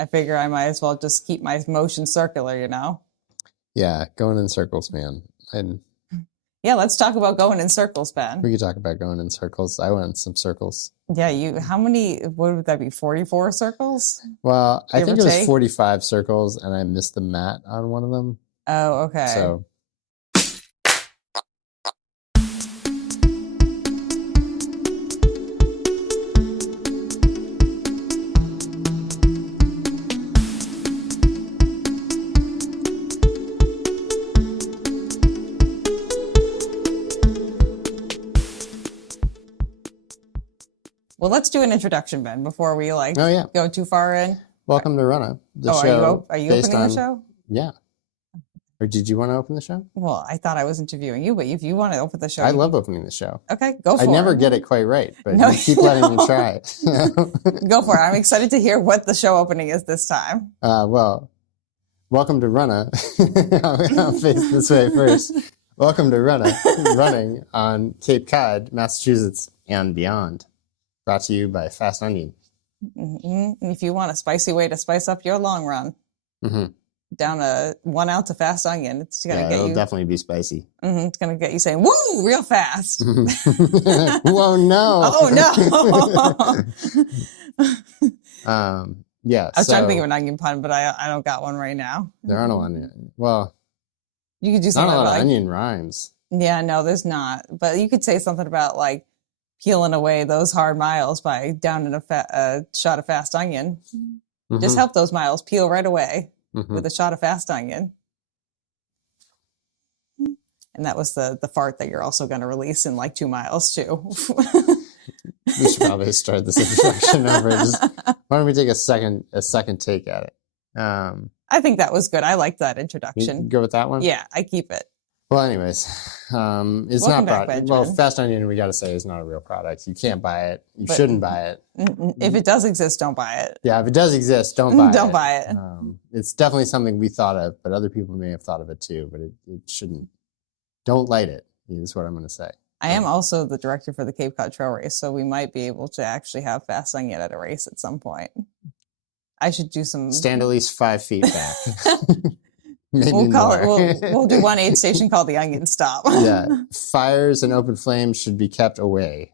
I figure I might as well just keep my motion circular, you know? Yeah, going in circles, man. And yeah, let's talk about going in circles, Ben. We could talk about going in circles. I went in some circles. Yeah, how many, what would that be, 44 circles? Well, I think it was 45 circles, and I missed the mat on one of them. Oh, okay. So... Well, let's do an introduction, Ben, before we go too far in. Welcome to Runnah, the show. Are you opening the show? Yeah. Or did you want to open the show? Well, I thought I was interviewing you, but if you want to open the show. I love opening the show. Okay, go for it. I never get it quite right, but you keep letting me try. Go for it. I'm excited to hear what the show opening is this time. Well, welcome to Runnah. I'll face this way first. Welcome to Runnah, running on Cape Cod, Massachusetts, and beyond. Brought to you by Fast Onion. Mm-hmm. If you want a spicy way to spice up your long run, down a 1 ounce of Fast Onion, it's gonna get you. It'll definitely be spicy. It's gonna get you saying "woo" real fast. Whoa, no! Oh no! Yeah. I was trying to think of an onion pun, but I don't got one right now. There are no onion. Well, you could do something not a lot about of onion rhymes. Yeah, no, there's not. But you could say something about like peeling away those hard miles by downing a shot of Fast Onion. Just help those miles peel right away with a shot of Fast Onion. And that was the fart that you're also going to release in like 2 miles too. We should probably start this introduction over. Why don't we take a second take at it? I think that was good. I liked that introduction. You go with that one? Yeah, I keep it. Well, anyways, it's Welcome not well, Fast Onion, we got to say, is not a real product. You can't buy it. You shouldn't buy it. If it does exist, don't buy it. Yeah, if it does exist, don't buy it. Don't buy it. It's definitely something we thought of, but other people may have thought of it too, but it shouldn't. Don't light it, is what I'm going to say. I am also the director for the Cape Cod Trail Race, so we might be able to actually have Fast Onion at a race at some point. I should do some... Stand at least 5 feet back. We'll do one aid station called the Onion Stop. Yeah, fires and open flames should be kept away.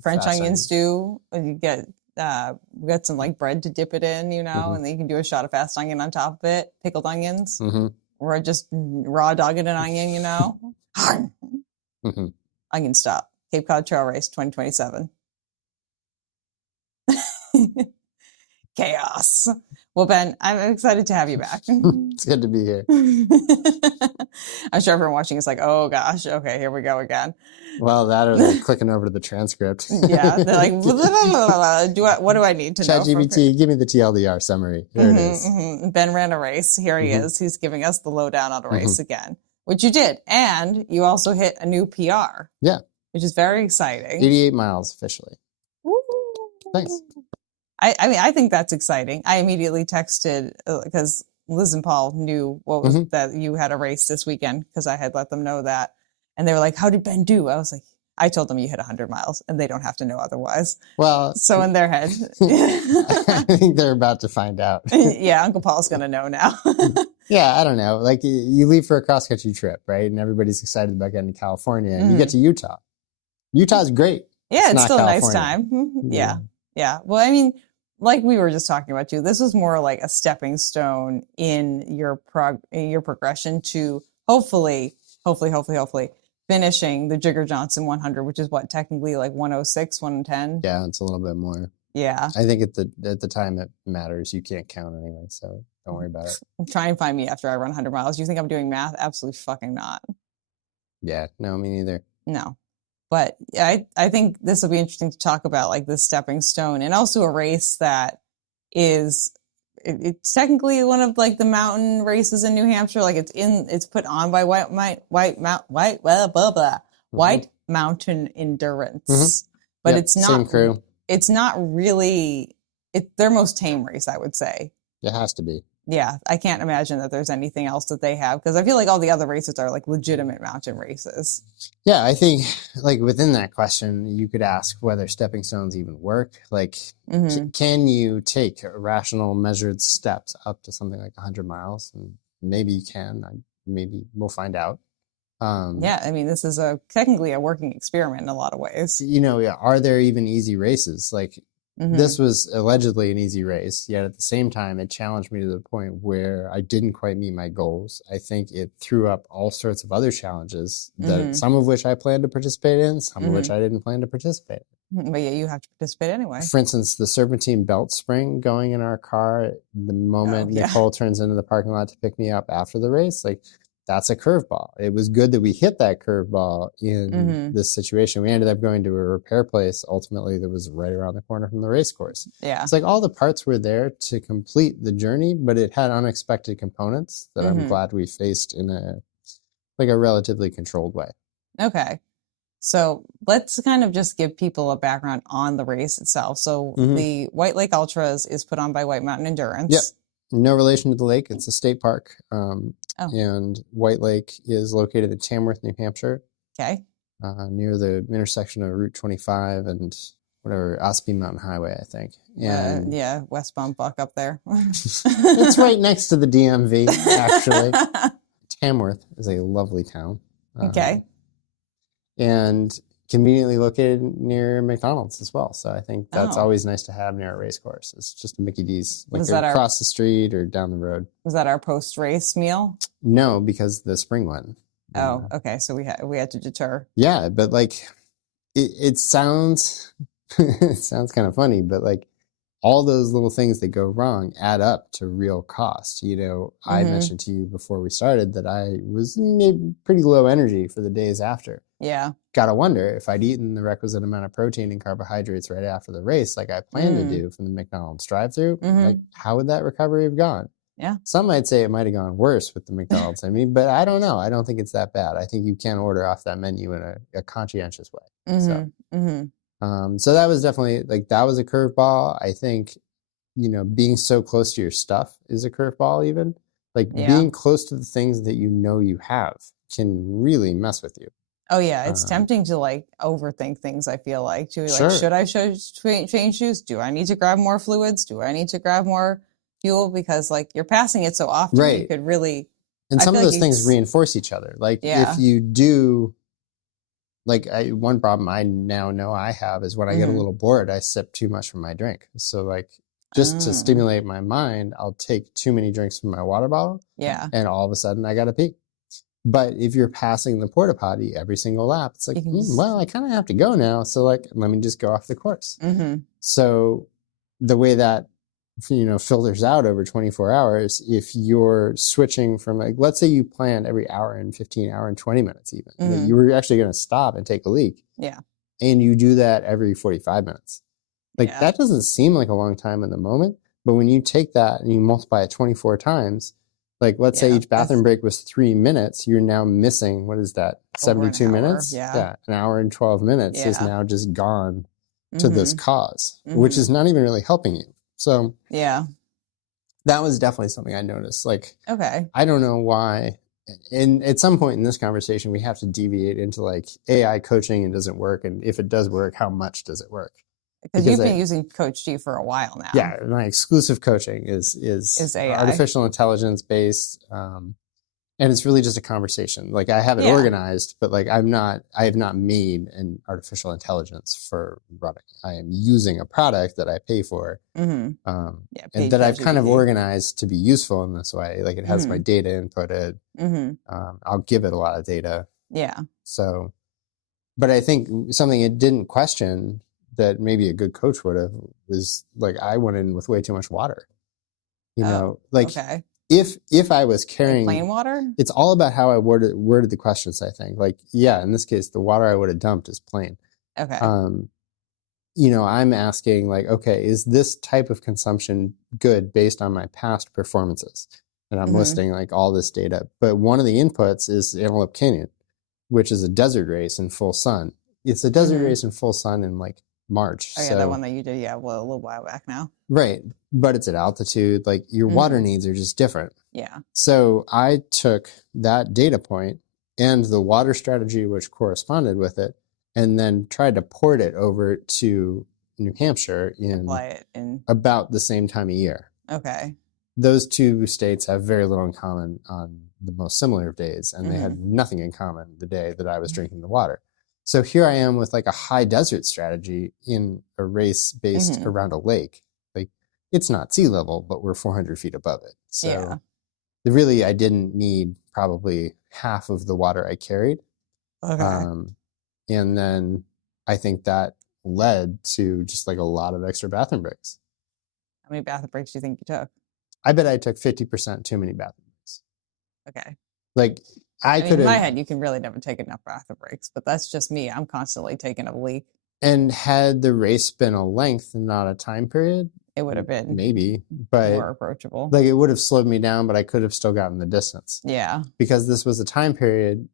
French onion stew. You get we got some like bread to dip it in, you know, and then you can do a shot of Fast Onion on top of it. Pickled onions, or just raw dogging an onion, you know. Onion Stop. Cape Cod Trail Race 2027. Chaos. Well, Ben, I'm excited to have you back. It's good to be here. I'm sure everyone watching is like, oh gosh, okay, here we go again. Well, that or they're clicking over to the transcript. Yeah, they're like, what do I need to know? ChatGPT, give me the TLDR summary. Here it is. Ben ran a race. Here he is. He's giving us the lowdown on a race again, which you did. And you also hit a new PR. Yeah. Which is very exciting. 88 miles officially. Woo. Thanks. I mean, I think that's exciting. I immediately texted because Liz and Paul knew what was that you had a race this weekend because I had let them know that. And they were like, how did Ben do? I was like, I told them you hit 100 miles and they don't have to know otherwise. Well, so in their head, I think they're about to find out. Yeah, Uncle Paul's going to know now. Yeah, I don't know. Like you leave for a cross-country trip, right? And everybody's excited about getting to California and you get to Utah. Utah's great. Yeah, it's still California. A nice time. Yeah. Yeah. Well, I mean, like we were just talking about too, this was more like a stepping stone in your progression to hopefully finishing the Jigger Johnson 100, which is what, technically like 106, 110. Yeah, it's a little bit more. Yeah. I think at the time it matters. You can't count anyway, so don't worry about it. Try and find me after I run 100 miles. You think I'm doing math? Absolutely fucking not. Yeah. No, me neither. No. But I think this will be interesting to talk about, like this stepping stone, and also a race that is it's technically one of like the mountain races in New Hampshire. Like it's put on by White Mountain Endurance, but it's not. Same crew. It's not really. It's their most tame race, I would say. It has to be. Yeah, I can't imagine that there's anything else that they have because I feel like all the other races are like legitimate mountain races. Yeah, I think like within that question, you could ask whether stepping stones even work. Like, can you take rational measured steps up to something like 100 miles? And maybe you can. Maybe we'll find out. Yeah, I mean, this is technically a working experiment in a lot of ways. Are there even easy races? Like, this was allegedly an easy race, yet at the same time, it challenged me to the point where I didn't quite meet my goals. I think it threw up all sorts of other challenges, that some of which I planned to participate in, some of which I didn't plan to participate in. But yeah, you have to participate anyway. For instance, the serpentine belt spring going in our car, the moment Nicole turns into the parking lot to pick me up after the race, like, that's a curveball. It was good that we hit that curveball in this situation. We ended up going to a repair place, ultimately, that was right around the corner from the race course. Yeah. It's like all the parts were there to complete the journey, but it had unexpected components that I'm glad we faced in a relatively controlled way. Okay. So let's kind of just give people a background on the race itself. So the White Lake Ultras is put on by White Mountain Endurance. Yep. No relation to the lake. It's a state park. And White Lake is located in Tamworth, New Hampshire. Okay. Near the intersection of Route 25 and whatever, Ospey Mountain Highway, I think. And West Bumbuck up there. It's right next to the DMV, actually. Tamworth is a lovely town. Okay. And conveniently located near McDonald's as well. So I think that's always nice to have near a race course. It's just a Mickey D's, like across the street or down the road. Was that our post-race meal? No, because the spring one. Oh, okay. So we had to deter. Yeah, but like it sounds it sounds kind of funny, but like all those little things that go wrong add up to real cost. I mentioned to you before we started that I was maybe pretty low energy for the days after. Yeah. Gotta wonder if I'd eaten the requisite amount of protein and carbohydrates right after the race, like I planned to do from the McDonald's drive-thru, like how would that recovery have gone? Yeah. Some might say it might have gone worse with the McDonald's. But I don't know. I don't think it's that bad. I think you can order off that menu in a conscientious way. So that was definitely that was a curveball. I think, being so close to your stuff is a curveball even. Being close to the things that you have can really mess with you. Oh yeah, it's tempting to overthink things. I feel like should I change shoes? Do I need to grab more fluids? Do I need to grab more fuel? Because you're passing it so often, right? You could really. And some of those things reinforce each other. If you do, one problem I now know I have is when I get a little bored, I sip too much from my drink. So just to stimulate my mind, I'll take too many drinks from my water bottle. Yeah. And all of a sudden I got to pee. But if you're passing the porta potty every single lap, it's well, I kind of have to go now. So let me just go off the course. So the way that, filters out over 24 hours, if you're switching from let's say you planned every hour and 15 hour and 20 minutes even, that you were actually going to stop and take a leak. Yeah. And you do that every 45 minutes. That doesn't seem like a long time in the moment, but when you take that and you multiply it 24 times, let's say each bathroom break was 3 minutes, you're now missing, what is that, 72 minutes? Yeah. An hour and 12 minutes is now just gone to this cause, which is not even really helping you. So yeah, that was definitely something I noticed. Okay. I don't know why. And at some point in this conversation, we have to deviate into AI coaching and does it work? And if it does work, how much does it work? Because you've been using Coach G for a while now. Yeah, my exclusive coaching is AI. Artificial intelligence based, and it's really just a conversation. I have it organized, but I have not made an artificial intelligence for running. I am using a product that I pay for, and that I've kind of organized to be useful in this way. It has my data inputted. I'll give it a lot of data. Yeah. So, but I think something it didn't question that maybe a good coach would have was I went in with way too much water. Okay. If I was carrying plain water, it's all about how I worded the questions. I think in this case, the water I would have dumped is plain. Okay. I'm asking okay, is this type of consumption good based on my past performances? And I'm listing all this data. But one of the inputs is Antelope Canyon, which is a desert race in full sun. It's a desert race in full sun in March. Oh yeah, so, that one that you did, well, a little while back now. Right. But it's at altitude. Like your water needs are just different. Yeah. So I took that data point and the water strategy which corresponded with it, and then tried to port it over to New Hampshire Apply it in about the same time of year. Okay. Those two states have very little in common on the most similar of days, and they had nothing in common the day that I was drinking the water. So here I am with like a high desert strategy in a race based around a lake. Like it's not sea level, but we're 400 feet above it. So really, I didn't need probably half of the water I carried. Okay. And then I think that led to just like a lot of extra bathroom breaks. How many bathroom breaks do you think you took? I bet I took 50% too many bathroom breaks. Okay. Like I could have. In my head, you can really never take enough bathroom breaks, but that's just me. I'm constantly taking a leak. And had the race been a length and not a time period, it would have been maybe, but more approachable. Like it would have slowed me down, but I could have still gotten the distance. Yeah. Because this was a time period,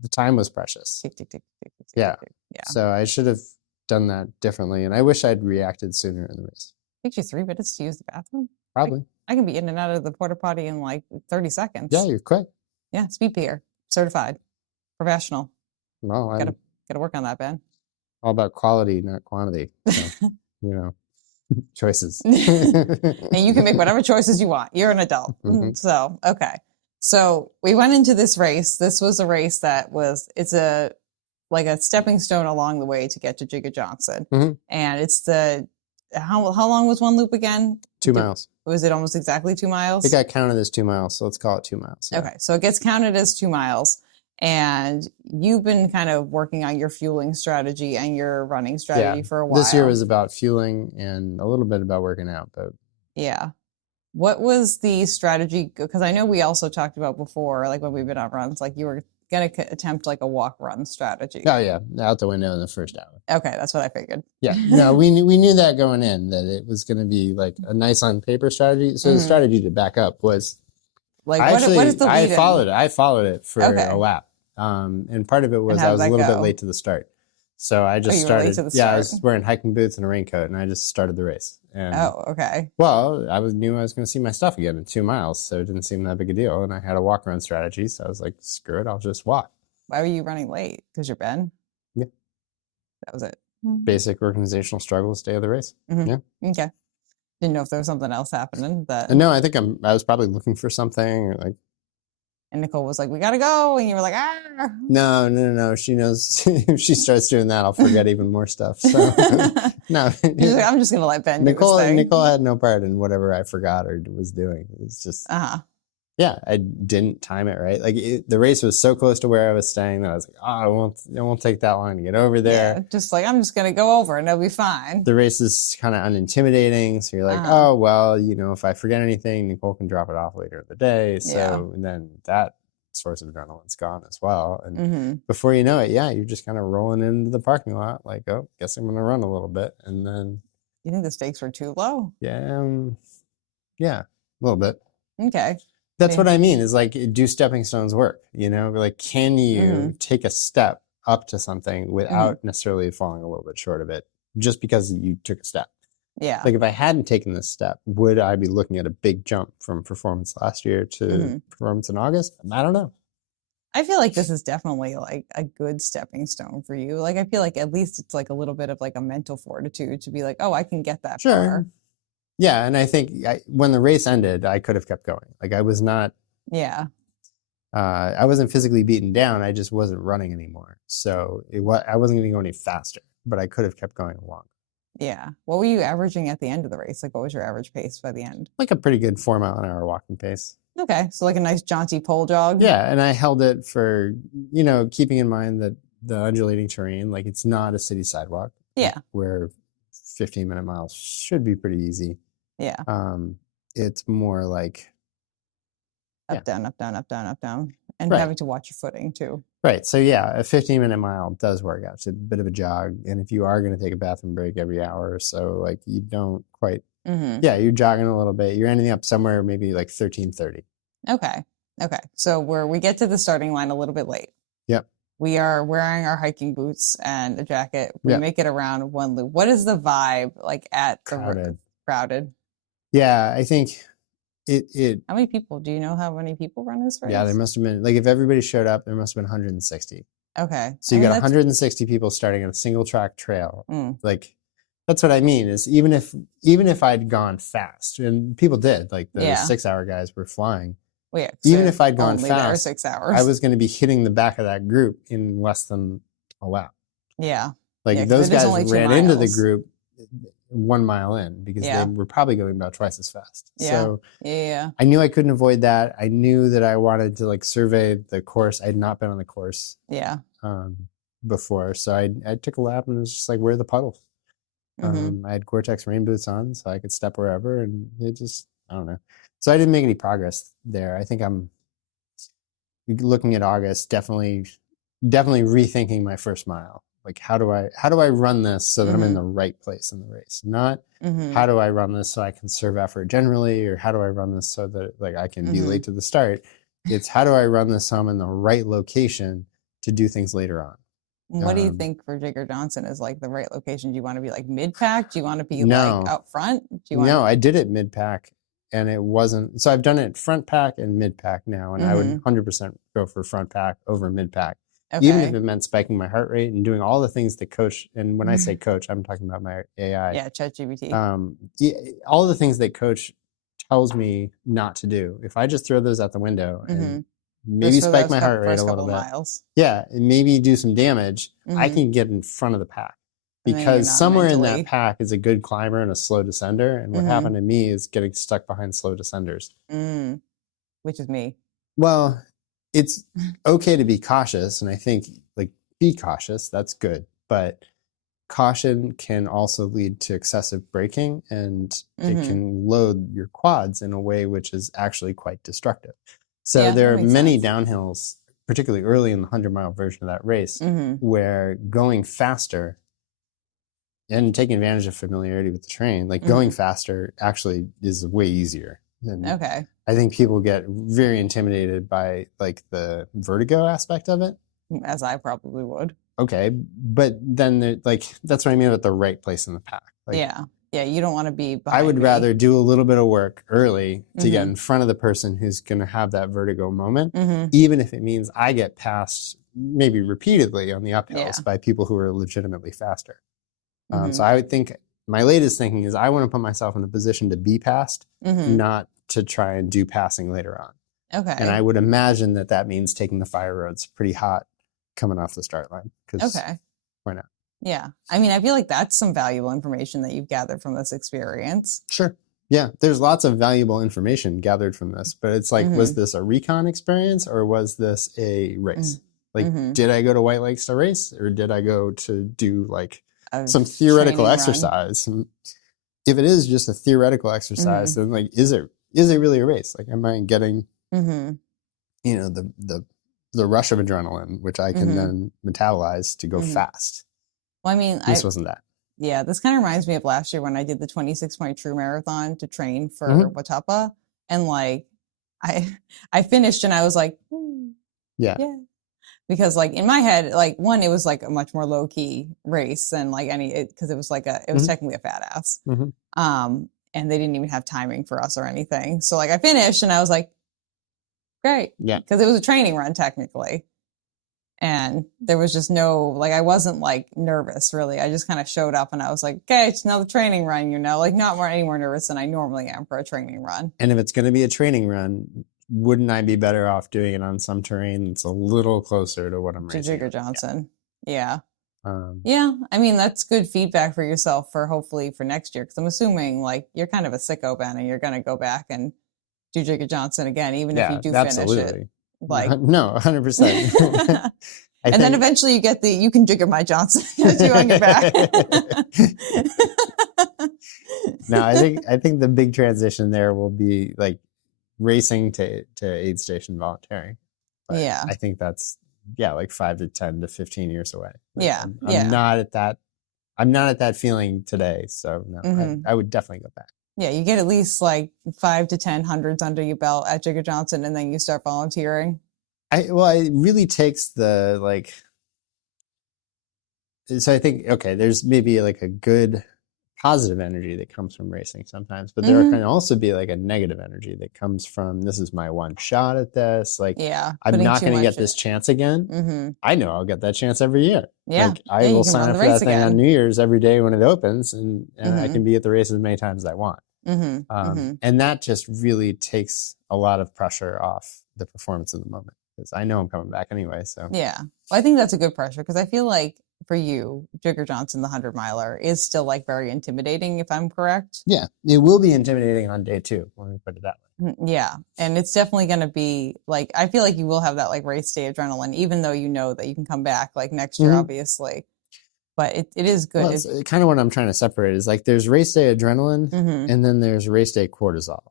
the time was precious. Tick, tick, tick, tick, tick, yeah. Tick. Yeah. So I should have done that differently, and I wish I'd reacted sooner in the race. It takes you 3 minutes to use the bathroom? Probably. I can be in and out of the porta potty in like 30 seconds. Yeah, you're quick. Yeah, speed peer, certified, professional. Well, gotta work on that, Ben. All about quality, not quantity. So, choices. And you can make whatever choices you want. You're an adult. So, okay. So we went into this race. This was a race it's a stepping stone along the way to get to Jigger Johnson. And it's how long was one loop again? 2 miles. Was it almost exactly 2 miles? It got counted as 2 miles, so let's call it 2 miles. Yeah. Okay, so it gets counted as 2 miles. And you've been kind of working on your fueling strategy and your running strategy for a while. This year was about fueling and a little bit about working out, but yeah. What was the strategy? Because I know we also talked about before, like when we've been on runs, like you were going to attempt like a walk run strategy. Oh yeah, out the window in the first hour. Okay, that's what I figured. Yeah, no, we knew that going in, that it was going to be like a nice on paper strategy. So the strategy to back up was like what is the lead I followed it for a lap, and part of it was I was a little bit late to the start. So I just started. I was wearing hiking boots and a raincoat, and I just started the race. And, okay. Well, I knew I was going to see my stuff again in 2 miles, so it didn't seem that big a deal. And I had a walk run strategy, so I was like, screw it, I'll just walk. Why were you running late? Because you're Ben? Yeah. That was it. Basic organizational struggles, day of the race. Yeah. Okay. Didn't know if there was something else happening. No, I think I was probably looking for something, or like. And Nicole was like, we got to go. And you were like, ah. No. She knows if she starts doing that, I'll forget even more stuff. So, no. I'm just going to let Ben do his thing. Nicole had no part in whatever I forgot or was doing. It's just, yeah, I didn't time it right. Like the race was so close to where I was staying that I was like, it won't take that long to get over there. Yeah, just like, I'm just going to go over and it'll be fine. The race is kind of unintimidating. So you're like, oh, well, if I forget anything, Nicole can drop it off later in the day. So and then that source of adrenaline's gone as well. And before you know it, you're just kind of rolling into the parking lot like, oh, guess I'm going to run a little bit. And then. You think the stakes were too low? Yeah, a little bit. Okay. That's what I mean is like, do stepping stones work? Like, can you take a step up to something without necessarily falling a little bit short of it just because you took a step? Yeah. Like if I hadn't taken this step, would I be looking at a big jump from performance last year to performance in August? I don't know. I feel like this is definitely like a good stepping stone for you. Like, I feel like at least it's like a little bit of like a mental fortitude to be like, oh, I can get that far. Yeah, and I think when the race ended, I could have kept going. Like I was not. Yeah. I wasn't physically beaten down. I just wasn't running anymore. So I wasn't going to go any faster, but I could have kept going along. Yeah. What were you averaging at the end of the race? Like, what was your average pace by the end? Like a pretty good 4 mile an hour walking pace. Okay, so like a nice jaunty pole jog. Yeah, and I held it for keeping in mind that the undulating terrain, like it's not a city sidewalk. Yeah. Where 15-minute miles should be pretty easy. Yeah. It's more like up, down, up, down, up, down, up, down. And having to watch your footing too. Right. So yeah, a 15-minute mile does work out. It's a bit of a jog. And if you are going to take a bathroom break every hour or so, like you don't quite, you're jogging a little bit. You're ending up somewhere maybe like 13:30. Okay. So we get to the starting line a little bit late. Yep. We are wearing our hiking boots and a jacket. We make it around one loop. What is the vibe like at the crowded? Yeah, I think it. How many people? Do you know how many people run this race? Yeah, there must have been, like, if everybody showed up, there must have been 160. Okay. So you got 160 people starting on a single track trail. Like, that's what I mean, is even if I'd gone fast, and people did, like the 6-hour guys were flying. Well, yeah, even if I'd gone fast, 6 hours. I was going to be hitting the back of that group in less than a lap. Yeah. Like those guys ran into the group 1 mile in because they were probably going about twice as fast. So I knew I couldn't avoid that. I knew that I wanted to like survey the course. I had not been on the course before. So I took a lap and was just like, where are the puddles? I had Gore-Tex rain boots on so I could step wherever, and it just, I don't know. So I didn't make any progress there. I think I'm looking at August, definitely rethinking my first mile. Like, how do I run this so that I'm in the right place in the race? Not how do I run this so I conserve effort generally, or how do I run this so that like I can be late to the start? It's how do I run this so I'm in the right location to do things later on. What do you think for Jigger Johnson is like the right location? Do you want to be like mid-pack? Do you want to be like out front? No, I did it mid-pack. And it wasn't, so I've done it front pack and mid pack now, and I would 100% go for front pack over mid pack, even if it meant spiking my heart rate and doing all the things that coach. And when I say coach, I'm talking about my AI. Yeah, ChatGPT. All the things that coach tells me not to do. If I just throw those out the window and maybe spike my heart rate a little bit, and maybe do some damage, I can get in front of the pack. Because somewhere in that pack is a good climber and a slow descender. And what happened to me is getting stuck behind slow descenders. Which is me. Well, it's okay to be cautious. And I think, like, be cautious. That's good. But caution can also lead to excessive braking. And it can load your quads in a way which is actually quite destructive. So there are many downhills, particularly early in the 100-mile version of that race, where going faster and taking advantage of familiarity with the terrain, like going faster actually is way easier. And I think people get very intimidated by like the vertigo aspect of it. As I probably would. Okay. But then like, that's what I mean about the right place in the pack. Like, yeah, you don't want to be behind I would rather do a little bit of work early to get in front of the person who's going to have that vertigo moment, even if it means I get passed maybe repeatedly on the uphills by people who are legitimately faster. So I would think my latest thinking is I want to put myself in a position to be passed, not to try and do passing later on. Okay. And I would imagine that means taking the fire roads pretty hot coming off the start line. Why not? Yeah. I mean, I feel like that's some valuable information that you've gathered from this experience. Sure. Yeah. There's lots of valuable information gathered from this, but it's like, was this a recon experience or was this a race? Like, did I go to White Lakes to race, or did I go to do like some theoretical exercise? And if it is just a theoretical exercise, then like, is it really a race? Like, am I getting, you know, the rush of adrenaline, which I can then metabolize to go fast? Well, I mean, this wasn't that. Yeah, this kind of reminds me of last year when I did the 26-point true marathon to train for Watapa, and like, I finished and I was like, yeah. Because like in my head, like one, it was like a much more low key race than like because it was like it was technically a fat ass. And they didn't even have timing for us or anything. So like I finished and I was like, great. Yeah. Because it was a training run technically. And there was just no, like, I wasn't like nervous really. I just kind of showed up and I was like, okay, it's another training run, you know, like not any more nervous than I normally am for a training run. And if it's going to be a training run, wouldn't I be better off doing it on some terrain that's a little closer to what I'm racing? To Jigger Johnson. Yeah. Yeah. I mean, that's good feedback for yourself for hopefully for next year. Cause I'm assuming like you're kind of a sicko, Ben, and you're going to go back and do Jigger Johnson again, even if you do finish it. Like no, 100%. And then eventually you can Jigger my Johnson tattoo on your back. No, I think the big transition there will be like racing to aid station volunteering. But yeah. I think that's like 5 to 10 to 15 years away. Like, yeah. I'm not at that feeling today. So no, I would definitely go back. Yeah, you get at least like 5 to 10 hundreds under your belt at Jigger Johnson, and then you start volunteering. It really takes the like so I think, okay, there's maybe like a good positive energy that comes from racing sometimes, but there can also be like a negative energy that comes from, this is my one shot at this. Like, I'm not going to get this chance again. I know I'll get that chance every year. Like, I will sign up for that thing on New Year's every day when it opens, and I can be at the race as many times as I want. And that just really takes a lot of pressure off the performance of the moment, because I know I'm coming back anyway. So yeah, well, I think that's a good pressure, because I feel like for you, Jigger Johnson, the 100-miler, is still like very intimidating, if I'm correct. Yeah, it will be intimidating on day 2, when we put it that way. Yeah, and it's definitely going to be like, I feel like you will have that like race day adrenaline, even though you know that you can come back like next year, obviously. But it is good. Well, it's kind of what I'm trying to separate is like, there's race day adrenaline, and then there's race day cortisol.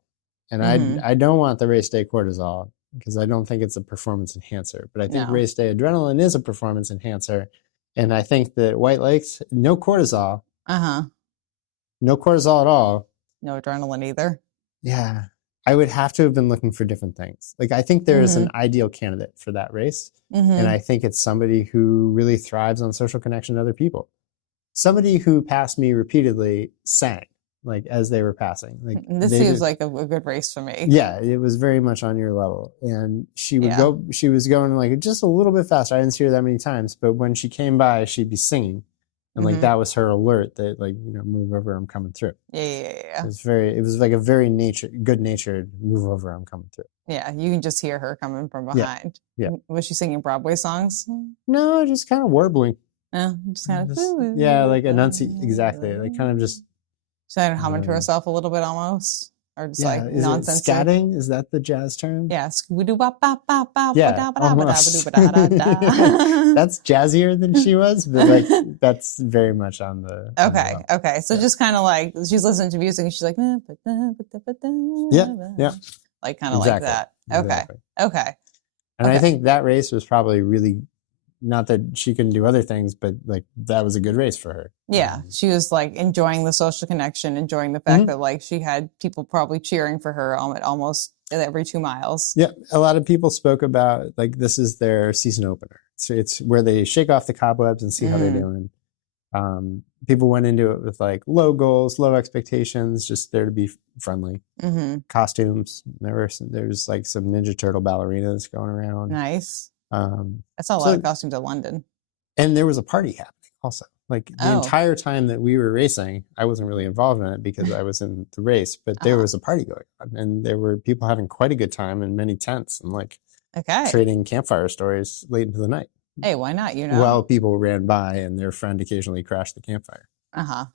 And I don't want the race day cortisol, because I don't think it's a performance enhancer. But I think race day adrenaline is a performance enhancer. And I think that White Lakes, no cortisol. No cortisol at all. No adrenaline either. Yeah. I would have to have been looking for different things. Like, I think there is an ideal candidate for that race. And I think it's somebody who really thrives on social connection to other people. Somebody who passed me repeatedly sang, like, as they were passing. Like, this seems like a good race for me. Yeah, it was very much on your level. And she would go, she was going like just a little bit faster. I didn't see her that many times, but when she came by, she'd be singing. And like, that was her alert that, like, you know, move over, I'm coming through. Yeah. It was like a very good natured move over, I'm coming through. Yeah, you can just hear her coming from behind. Yeah. Was she singing Broadway songs? No, just kind of warbling. Just kind of. Like exactly. Like, kind of just. She's kind of humming to herself a little bit almost. Or just like nonsense. Scatting? Is that the jazz term? Yeah. Scooby-doo-bop-bop-bop-bop. Yeah. That's jazzier than she was, but like, that's very much on the. Okay. So just kind of like, she's listening to music and she's like, yeah. Like, kind of like that. Okay. And I think that race was probably really, not that she couldn't do other things, but like, that was a good race for her. Yeah. She was like enjoying the social connection, enjoying the fact that like she had people probably cheering for her almost every 2 miles. Yeah. A lot of people spoke about like, this is their season opener. So it's where they shake off the cobwebs and see how they're doing. People went into it with like low goals, low expectations, just there to be friendly. Costumes. There's like some Ninja Turtle ballerinas going around. Nice. I saw a lot of costumes at London. And there was a party happening also. Like, the entire time that we were racing, I wasn't really involved in it because I was in the race, but there was a party going on, and there were people having quite a good time in many tents and like trading campfire stories late into the night. Hey, why not? You know, while people ran by and their friend occasionally crashed the campfire. So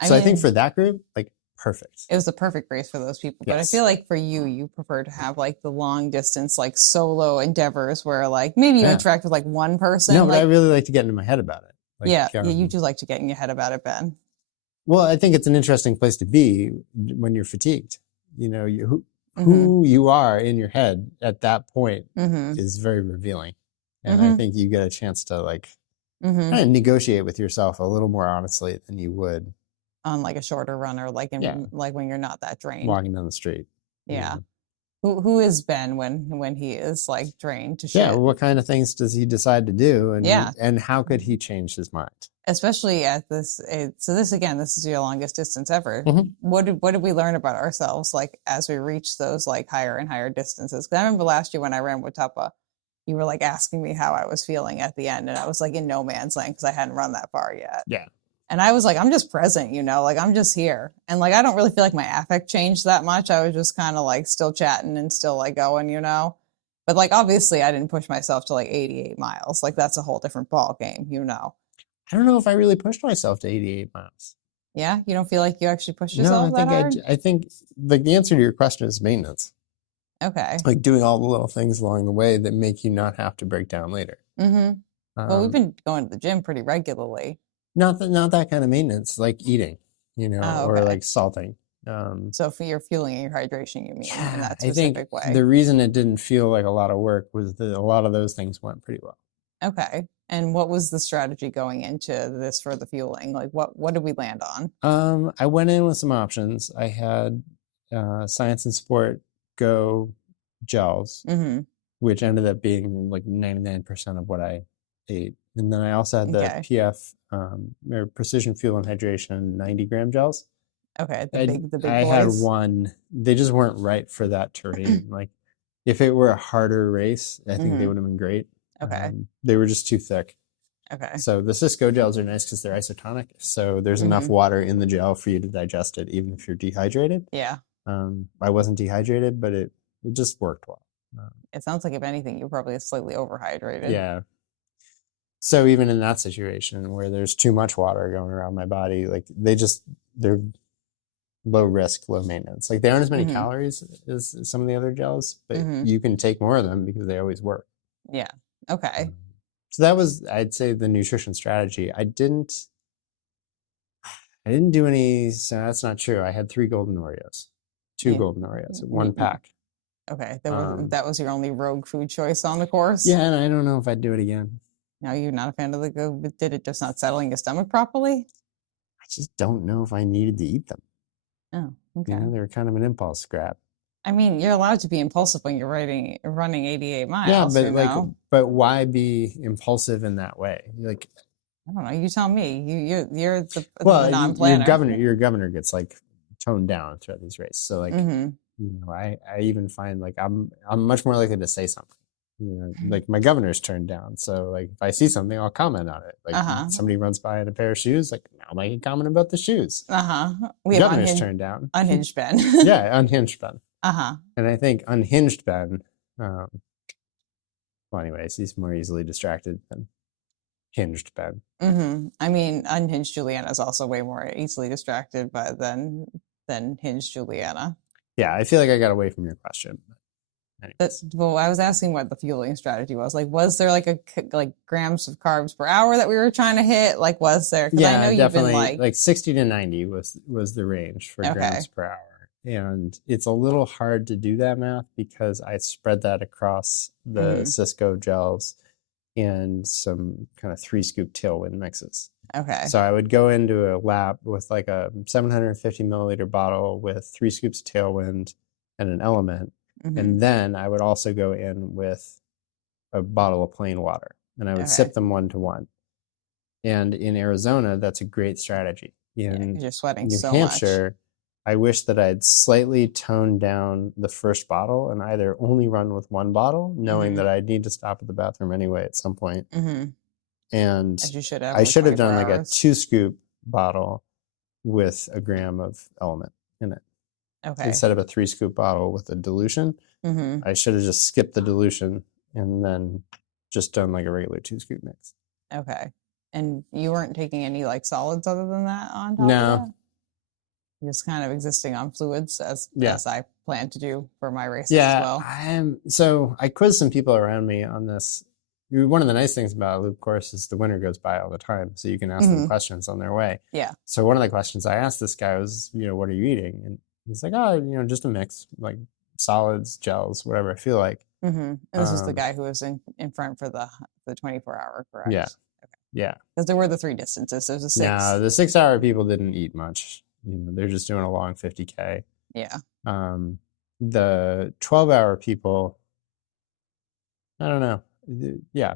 I think for that group, like, perfect. It was the perfect race for those people. But I feel like for you prefer to have like the long distance, like solo endeavors where like maybe you interact with like one person. No, but I really like to get into my head about it. Like, you do like to get in your head about it, Ben. Well, I think it's an interesting place to be when you're fatigued. You know, who you are in your head at that point is very revealing. And I think you get a chance to like kind of negotiate with yourself a little more honestly than you would on like a shorter run, or like like when you're not that drained. Walking down the street. Yeah. Who is Ben when he is like drained to shit? Yeah, what kind of things does he decide to do? And how could he change his mind? Especially at this, so this is your longest distance ever. What did we learn about ourselves like as we reach those like higher and higher distances? Because I remember last year when I ran with Tuppa, you were like asking me how I was feeling at the end, and I was like in no man's land because I hadn't run that far yet. Yeah. And I was like, I'm just present, you know, like I'm just here. And like, I don't really feel like my affect changed that much. I was just kind of like still chatting and still like going, you know, but like, obviously I didn't push myself to like 88 miles. Like that's a whole different ball game, you know. I don't know if I really pushed myself to 88 miles. Yeah. You don't feel like you actually pushed yourself that hard? I think like the answer to your question is maintenance. Okay. Like doing all the little things along the way that make you not have to break down later. Well, we've been going to the gym pretty regularly. Not that kind of maintenance, like eating, you know, or like salting. So for your fueling and your hydration, you mean, in that I specific think way. The reason it didn't feel like a lot of work was that a lot of those things went pretty well. Okay. And what was the strategy going into this for the fueling? Like what did we land on? I went in with some options. I had Science and Sport Go gels, which ended up being like 99% of what I ate. And then I also had the Okay. PF, or Precision Fuel and Hydration 90-gram gels. Okay. The big I had boys. one. They just weren't right for that terrain. Like, if it were a harder race, I think they would have been great. Okay. They were just too thick. Okay. So the Cisco gels are nice because they're isotonic. So there's enough water in the gel for you to digest it, even if you're dehydrated. Yeah. I wasn't dehydrated, but it just worked well. It sounds like if anything, you're probably slightly overhydrated. Yeah. So even in that situation where there's too much water going around my body, like they're low risk, low maintenance. Like, they aren't as many calories as some of the other gels, but you can take more of them because they always work. Yeah. Okay. So that was, I'd say, the nutrition strategy. I didn't do any, so that's not true. I had 3 golden Oreos, 2 golden Oreos, 1 pack. Okay. That was your only rogue food choice on the course? Yeah, and I don't know if I'd do it again. No, you're not a fan of the go. Did it just not settle in your stomach properly? I just don't know if I needed to eat them. Oh, okay. You know, they were kind of an impulse grab. I mean, you're allowed to be impulsive when you're running 88 miles. Yeah, but but why be impulsive in that way? Like, I don't know. You tell me. You're the non-planner. Your governor gets like toned down throughout these races. So like, you know, I even find like I'm much more likely to say something. You know, like, my governor's turned down. So like, if I see something, I'll comment on it. Like, somebody runs by in a pair of shoes, like, I'll make a comment about the shoes. We Governor's turned down. Unhinged Ben. Yeah, unhinged Ben. And I think unhinged Ben, well, anyways, he's more easily distracted than hinged Ben. I mean, unhinged Juliana is also way more easily distracted than hinged Juliana. Yeah, I feel like I got away from your question. Well, I was asking what the fueling strategy was. Like, was there like grams of carbs per hour that we were trying to hit? Like, was there? Yeah, I know definitely. You've been like 60 to 90 was the range for grams per hour. And it's a little hard to do that math because I spread that across the Cisco gels and some kind of 3-scoop Tailwind mixes. Okay. So I would go into a lap with like a 750 milliliter bottle with 3 scoops of Tailwind and an Element. And then I would also go in with a bottle of plain water, and I would sip them 1 to 1. And in Arizona, that's a great strategy. In you're sweating New so Hampshire, much. I wish that I'd slightly toned down the first bottle and either only run with 1 bottle, knowing that I'd need to stop at the bathroom anyway at some point. And as you should have, I should have done like a 2-scoop bottle with a gram of Element in it. Okay. Instead of a 3-scoop bottle with a dilution, I should have just skipped the dilution and then just done like a regular 2-scoop mix. Okay. And you weren't taking any like solids other than that on top of that? Just kind of existing on fluids as I plan to do for my races as well. So I quizzed some people around me on this. One of the nice things about a loop course is the winner goes by all the time, so you can ask them questions on their way. Yeah. So one of the questions I asked this guy was, what are you eating? And he's like, oh, just a mix, like solids, gels, whatever I feel like. And this is the guy who was in front for the 24-hour, correct? Yeah. Okay. Yeah. Because there were the 3 distances. There's a 6. No, the 6-hour people didn't eat much. They're just doing a long 50K. Yeah. The 12-hour people, I don't know. Yeah.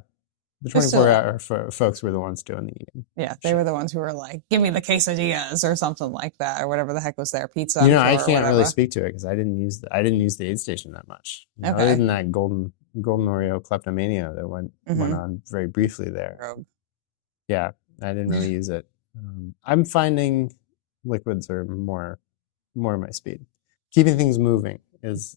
The 24-hour folks were the ones doing the eating. Yeah, they were the ones who were like, give me the quesadillas or something like that, or whatever the heck was there, pizza. I can't really speak to it because I didn't use the aid station that much. Other than that golden Oreo kleptomania that went on very briefly there. Rogue. Yeah, I didn't really use it. I'm finding liquids are more my speed. Keeping things moving is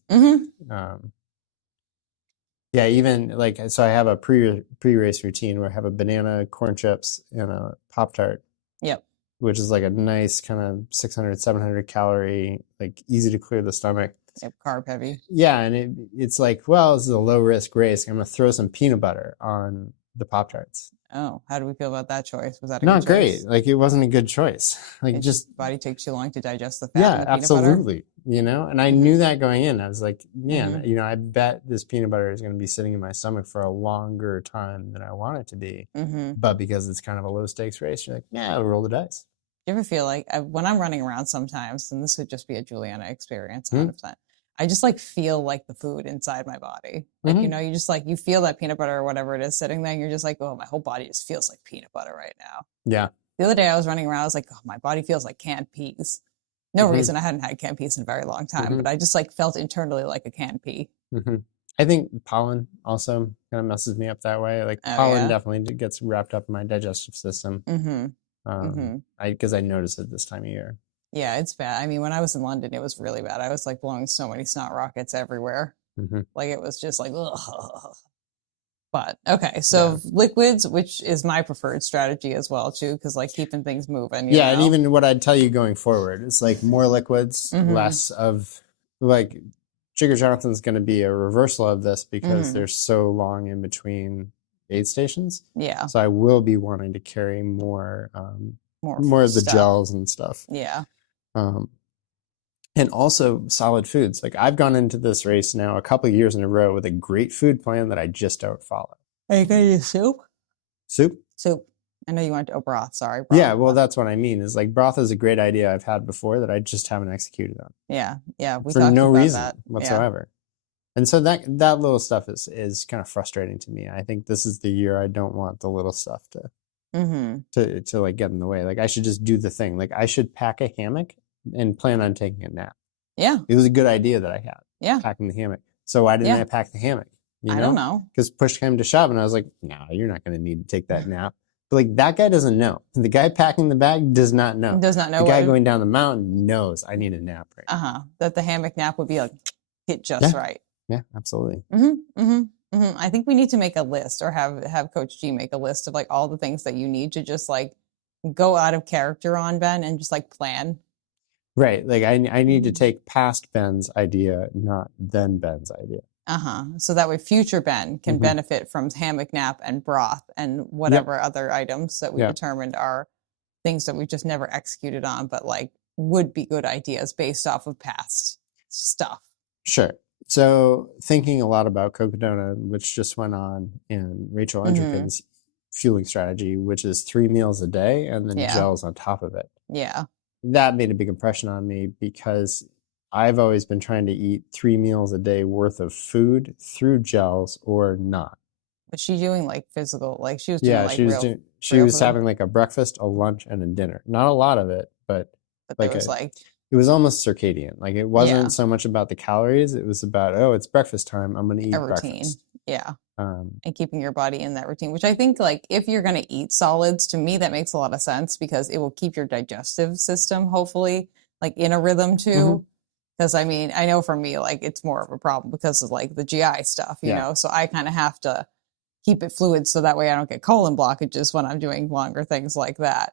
yeah, even like, so I have a pre-race routine where I have a banana, corn chips, and a Pop-Tart. Yep. Which is like a nice kind of 600, 700 calorie, like easy to clear the stomach. Yep, carb heavy. Yeah, and it's like, well, this is a low risk race. I'm going to throw some peanut butter on the Pop-Tarts. Oh, how do we feel about that choice? Was that not great? Like, it wasn't a good choice. Like, just body takes too long to digest the fat. Yeah, in the absolutely. Peanut butter? And I knew that going in. I was like, man, I bet this peanut butter is going to be sitting in my stomach for a longer time than I want it to be. But because it's kind of a low stakes race, you're like, yeah, I'll roll the dice. Do you ever feel like when I'm running around sometimes, and this would just be a Juliana experience, 100%. I just like feel like the food inside my body. Like, you know, you just like, you feel that peanut butter or whatever it is sitting there and you're just like, oh, my whole body just feels like peanut butter right now. Yeah. The other day I was running around, I was like, oh, my body feels like canned peas. No reason, I hadn't had canned peas in a very long time, but I just like felt internally like a canned pea. I think pollen also kind of messes me up that way. Like pollen definitely gets wrapped up in my digestive system. Because I notice it this time of year. Yeah, it's bad. I mean, when I was in London, it was really bad. I was like blowing so many snot rockets everywhere. Like it was just like, ugh. But okay, so liquids, which is my preferred strategy as well too, because like keeping things moving. You know? And even what I'd tell you going forward is like more liquids, less of like Jigger Johnson's going to be a reversal of this because there's so long in between aid stations. Yeah. So I will be wanting to carry more of the gels and stuff. Yeah. And also solid foods. Like I've gone into this race now a couple of years in a row with a great food plan that I just don't follow. Are you going to use soup? Soup. I know you went to broth. Sorry. Broth. Yeah, well, that's what I mean. Is like broth is a great idea I've had before that I just haven't executed on. Yeah. We for no reason whatsoever. And so that little stuff is kind of frustrating to me. I think this is the year I don't want the little stuff to like get in the way. Like I should just do the thing. Like I should pack a hammock and plan on taking a nap. Yeah. It was a good idea that I had. Yeah. Packing the hammock. So why didn't I pack the hammock? You know? I don't know. Because push came to shove and I was like, no, you're not going to need to take that nap. But like that guy doesn't know. The guy packing the bag does not know. The guy going down the mountain knows I need a nap right now. That the hammock nap would be like hit just right. Yeah, absolutely. I think we need to make a list or have Coach G make a list of like all the things that you need to just like go out of character on, Ben, and just like plan. Right. Like I need to take past Ben's idea, not then Ben's idea. So that way future Ben can benefit from hammock nap and broth and whatever other items that we determined are things that we've just never executed on, but like would be good ideas based off of past stuff. Sure. So thinking a lot about Cocodona, which just went on in Rachel Endrick's fueling strategy, which is 3 meals a day and then gels on top of it. Yeah. That made a big impression on me because I've always been trying to eat 3 meals a day worth of food through gels or not. Was she doing like physical, like she was doing like she was having like a breakfast, a lunch, and a dinner. Not a lot of it, but like it was almost circadian. Like it wasn't so much about the calories. It was about, oh, it's breakfast time. I'm going to eat a routine. Breakfast. Yeah. And keeping your body in that routine, which I think like if you're going to eat solids, to me, that makes a lot of sense because it will keep your digestive system, hopefully like in a rhythm too. Because I mean, I know for me, like it's more of a problem because of like the GI stuff, you know, so I kind of have to keep it fluid so that way I don't get colon blockages when I'm doing longer things like that.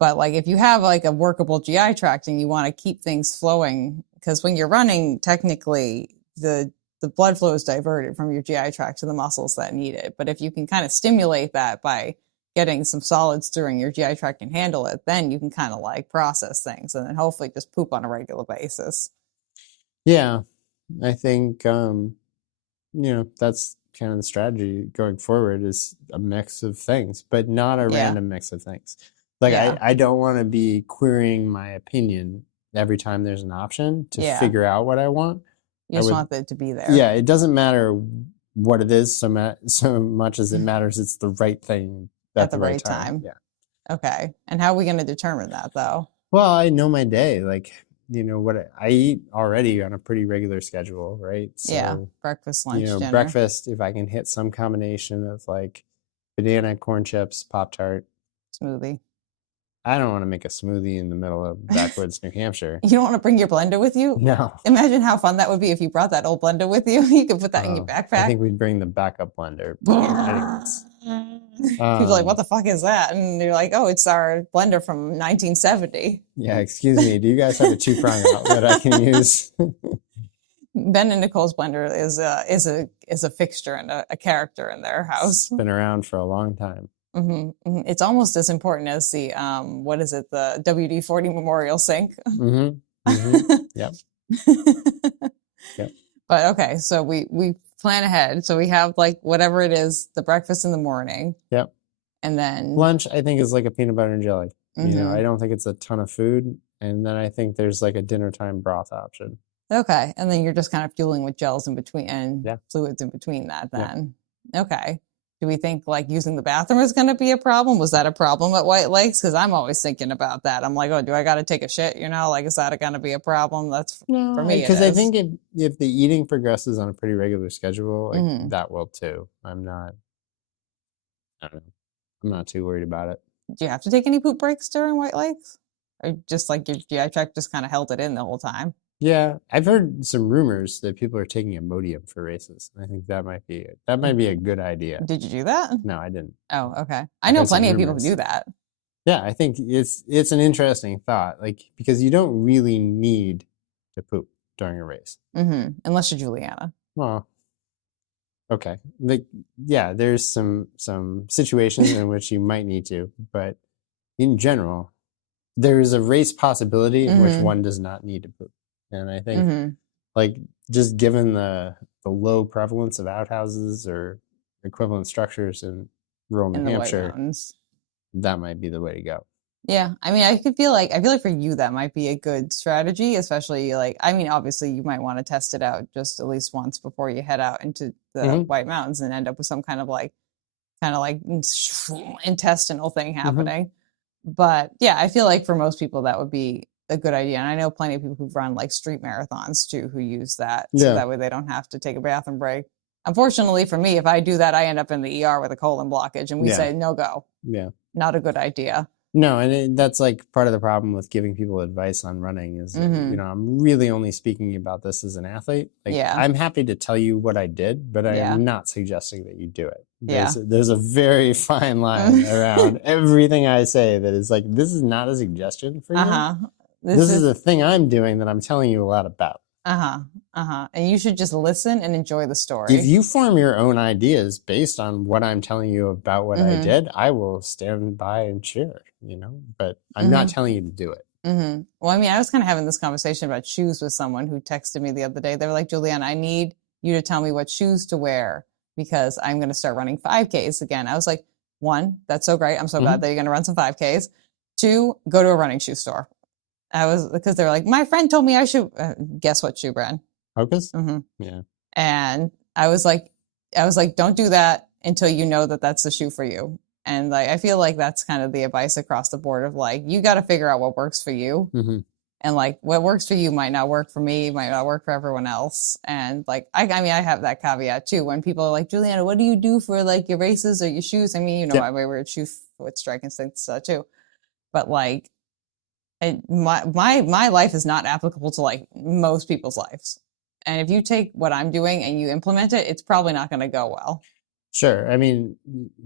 But like if you have like a workable GI tract and you want to keep things flowing, because when you're running, technically the blood flow is diverted from your GI tract to the muscles that need it. But if you can kind of stimulate that by getting some solids during your GI tract and handle it, then you can kind of like process things and then hopefully just poop on a regular basis. Yeah, I think, that's kind of the strategy going forward is a mix of things, but not a random mix of things. Like I don't want to be querying my opinion every time there's an option to figure out what I want. You just want it to be there. Yeah, it doesn't matter what it is so much as it matters it's the right thing at the right time. Yeah. Okay. And how are we going to determine that though? Well, I know my day. Like, what I eat already on a pretty regular schedule, right? So, breakfast, lunch, dinner. Breakfast, if I can hit some combination of like banana, corn chips, Pop-Tart. Smoothie. I don't want to make a smoothie in the middle of backwoods, New Hampshire. You don't want to bring your blender with you? No. Imagine how fun that would be if you brought that old blender with you. You could put that in your backpack. I think we'd bring the backup blender. People are like, what the fuck is that? And you're like, oh, it's our blender from 1970. Yeah, excuse me. Do you guys have a 2-prong outlet I can use? Ben and Nicole's blender is a fixture and a character in their house. It's been around for a long time. It's almost as important as the the WD-40 Memorial Sink. Yep. Yep. But okay, so we plan ahead. So we have like whatever it is, the breakfast in the morning. Yep. And then lunch, I think, is like a peanut butter and jelly. I don't think it's a ton of food. And then I think there's like a dinner time broth option. Okay. And then you're just kind of fueling with gels in between and Yeah. fluids in between that then. Yeah. Okay. Do we think like using the bathroom is going to be a problem? Was that a problem at White Lakes? Because I'm always thinking about that. I'm like, oh, do I got to take a shit? Like, is that going to be a problem? That's No, for me. Because I think if the eating progresses on a pretty regular schedule, like that will too. I don't know. I'm not too worried about it. Do you have to take any poop breaks during White Lakes? Or just like your GI tract just kind of held it in the whole time? Yeah, I've heard some rumors that people are taking Imodium for races. I think that might be a good idea. Did you do that? No, I didn't. Oh, okay. I know plenty of people who do that. Yeah, I think it's an interesting thought, like because you don't really need to poop during a race, unless you're Juliana. Well, okay, there's some situations in which you might need to, but in general, there is a race possibility in which one does not need to poop. And I think, like, just given the low prevalence of outhouses or equivalent structures in rural New Hampshire, that might be the way to go. Yeah, I mean, I feel like for you that might be a good strategy, especially like, I mean, obviously you might want to test it out just at least once before you head out into the White Mountains and end up with some kind of intestinal thing happening. But yeah, I feel like for most people that would be a good idea. And I know plenty of people who run like street marathons too, who use that. So that way they don't have to take a bathroom break. Unfortunately for me, if I do that, I end up in the ER with a colon blockage and we say, no go. Yeah. Not a good idea. No, and that's like part of the problem with giving people advice on running is, I'm really only speaking about this as an athlete. Like, I'm happy to tell you what I did, but I am not suggesting that you do it. There's a very fine line around everything I say that is like, this is not a suggestion for you. This is a thing I'm doing that I'm telling you a lot about. And you should just listen and enjoy the story. If you form your own ideas based on what I'm telling you about what I did, I will stand by and cheer, but I'm not telling you to do it. Well, I mean, I was kind of having this conversation about shoes with someone who texted me the other day. They were like, Juliana, I need you to tell me what shoes to wear because I'm going to start running 5Ks again. I was like, 1, that's so great. I'm so glad that you're going to run some 5Ks. 2, go to a running shoe store. Because they were like, my friend told me I should, guess what shoe brand? Focus? Yeah. And I was like, don't do that until you know that that's the shoe for you. And like, I feel like that's kind of the advice across the board of like, you got to figure out what works for you. And like, what works for you might not work for me, might not work for everyone else. And like, I mean, I have that caveat too. When people are like, Juliana, what do you do for like your races or your shoes? I mean, I wear weird shoe with Strike Instinct too. But like, my life is not applicable to like most people's lives. And if you take what I'm doing and you implement it, it's probably not going to go well. Sure. I mean,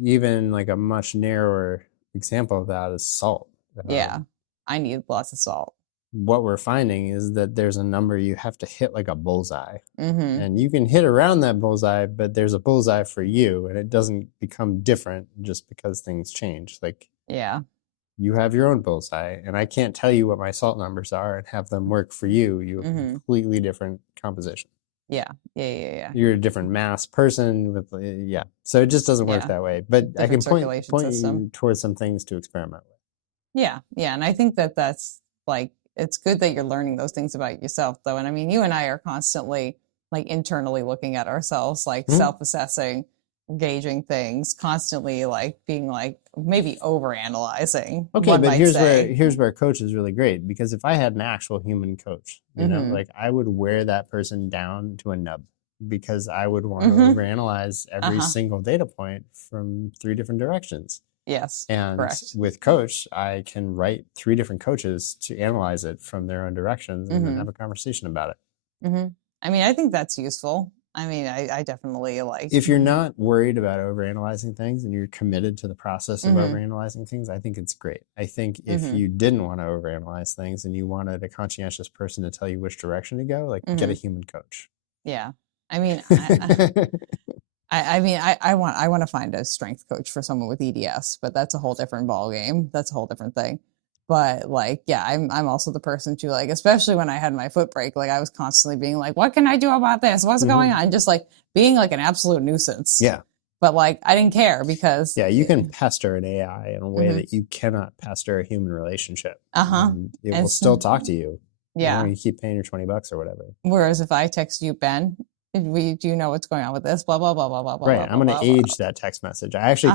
even like a much narrower example of that is salt. Yeah. I need lots of salt. What we're finding is that there's a number you have to hit like a bullseye. And you can hit around that bullseye, but there's a bullseye for you and it doesn't become different just because things change. Like, you have your own bullseye, and I can't tell you what my salt numbers are and have them work for you. You have a completely different composition. Yeah. You're a different mass person with, So it just doesn't work that way. But different I can point you towards some things to experiment with. Yeah. And I think that's like, it's good that you're learning those things about yourself, though. And I mean, you and I are constantly like internally looking at ourselves, like self-assessing, gauging things, constantly like being like maybe overanalyzing. Okay, but here's where coach is really great, because if I had an actual human coach, like I would wear that person down to a nub because I would want to overanalyze every single data point from 3 different directions. Yes, and correct. With coach, I can write 3 different coaches to analyze it from their own directions and then have a conversation about it. I mean, I think that's useful. I mean, I definitely like... If you're not worried about overanalyzing things and you're committed to the process of overanalyzing things, I think it's great. I think if you didn't want to overanalyze things and you wanted a conscientious person to tell you which direction to go, like get a human coach. Yeah. I mean, I want to find a strength coach for someone with EDS, but that's a whole different ballgame. That's a whole different thing. But like, yeah, I'm also the person to like, especially when I had my foot break, like I was constantly being like, what can I do about this? What's going on? Just like being like an absolute nuisance. Yeah. But like, I didn't care because... Yeah, you can pester an AI in a way that you cannot pester a human relationship. It will still talk to you. Yeah. You keep paying your $20 or whatever. Whereas if I text you, Ben, do you know what's going on with this? Blah, blah, blah, blah, blah, blah. Right. Blah, I'm going blah, to age that text message. I actually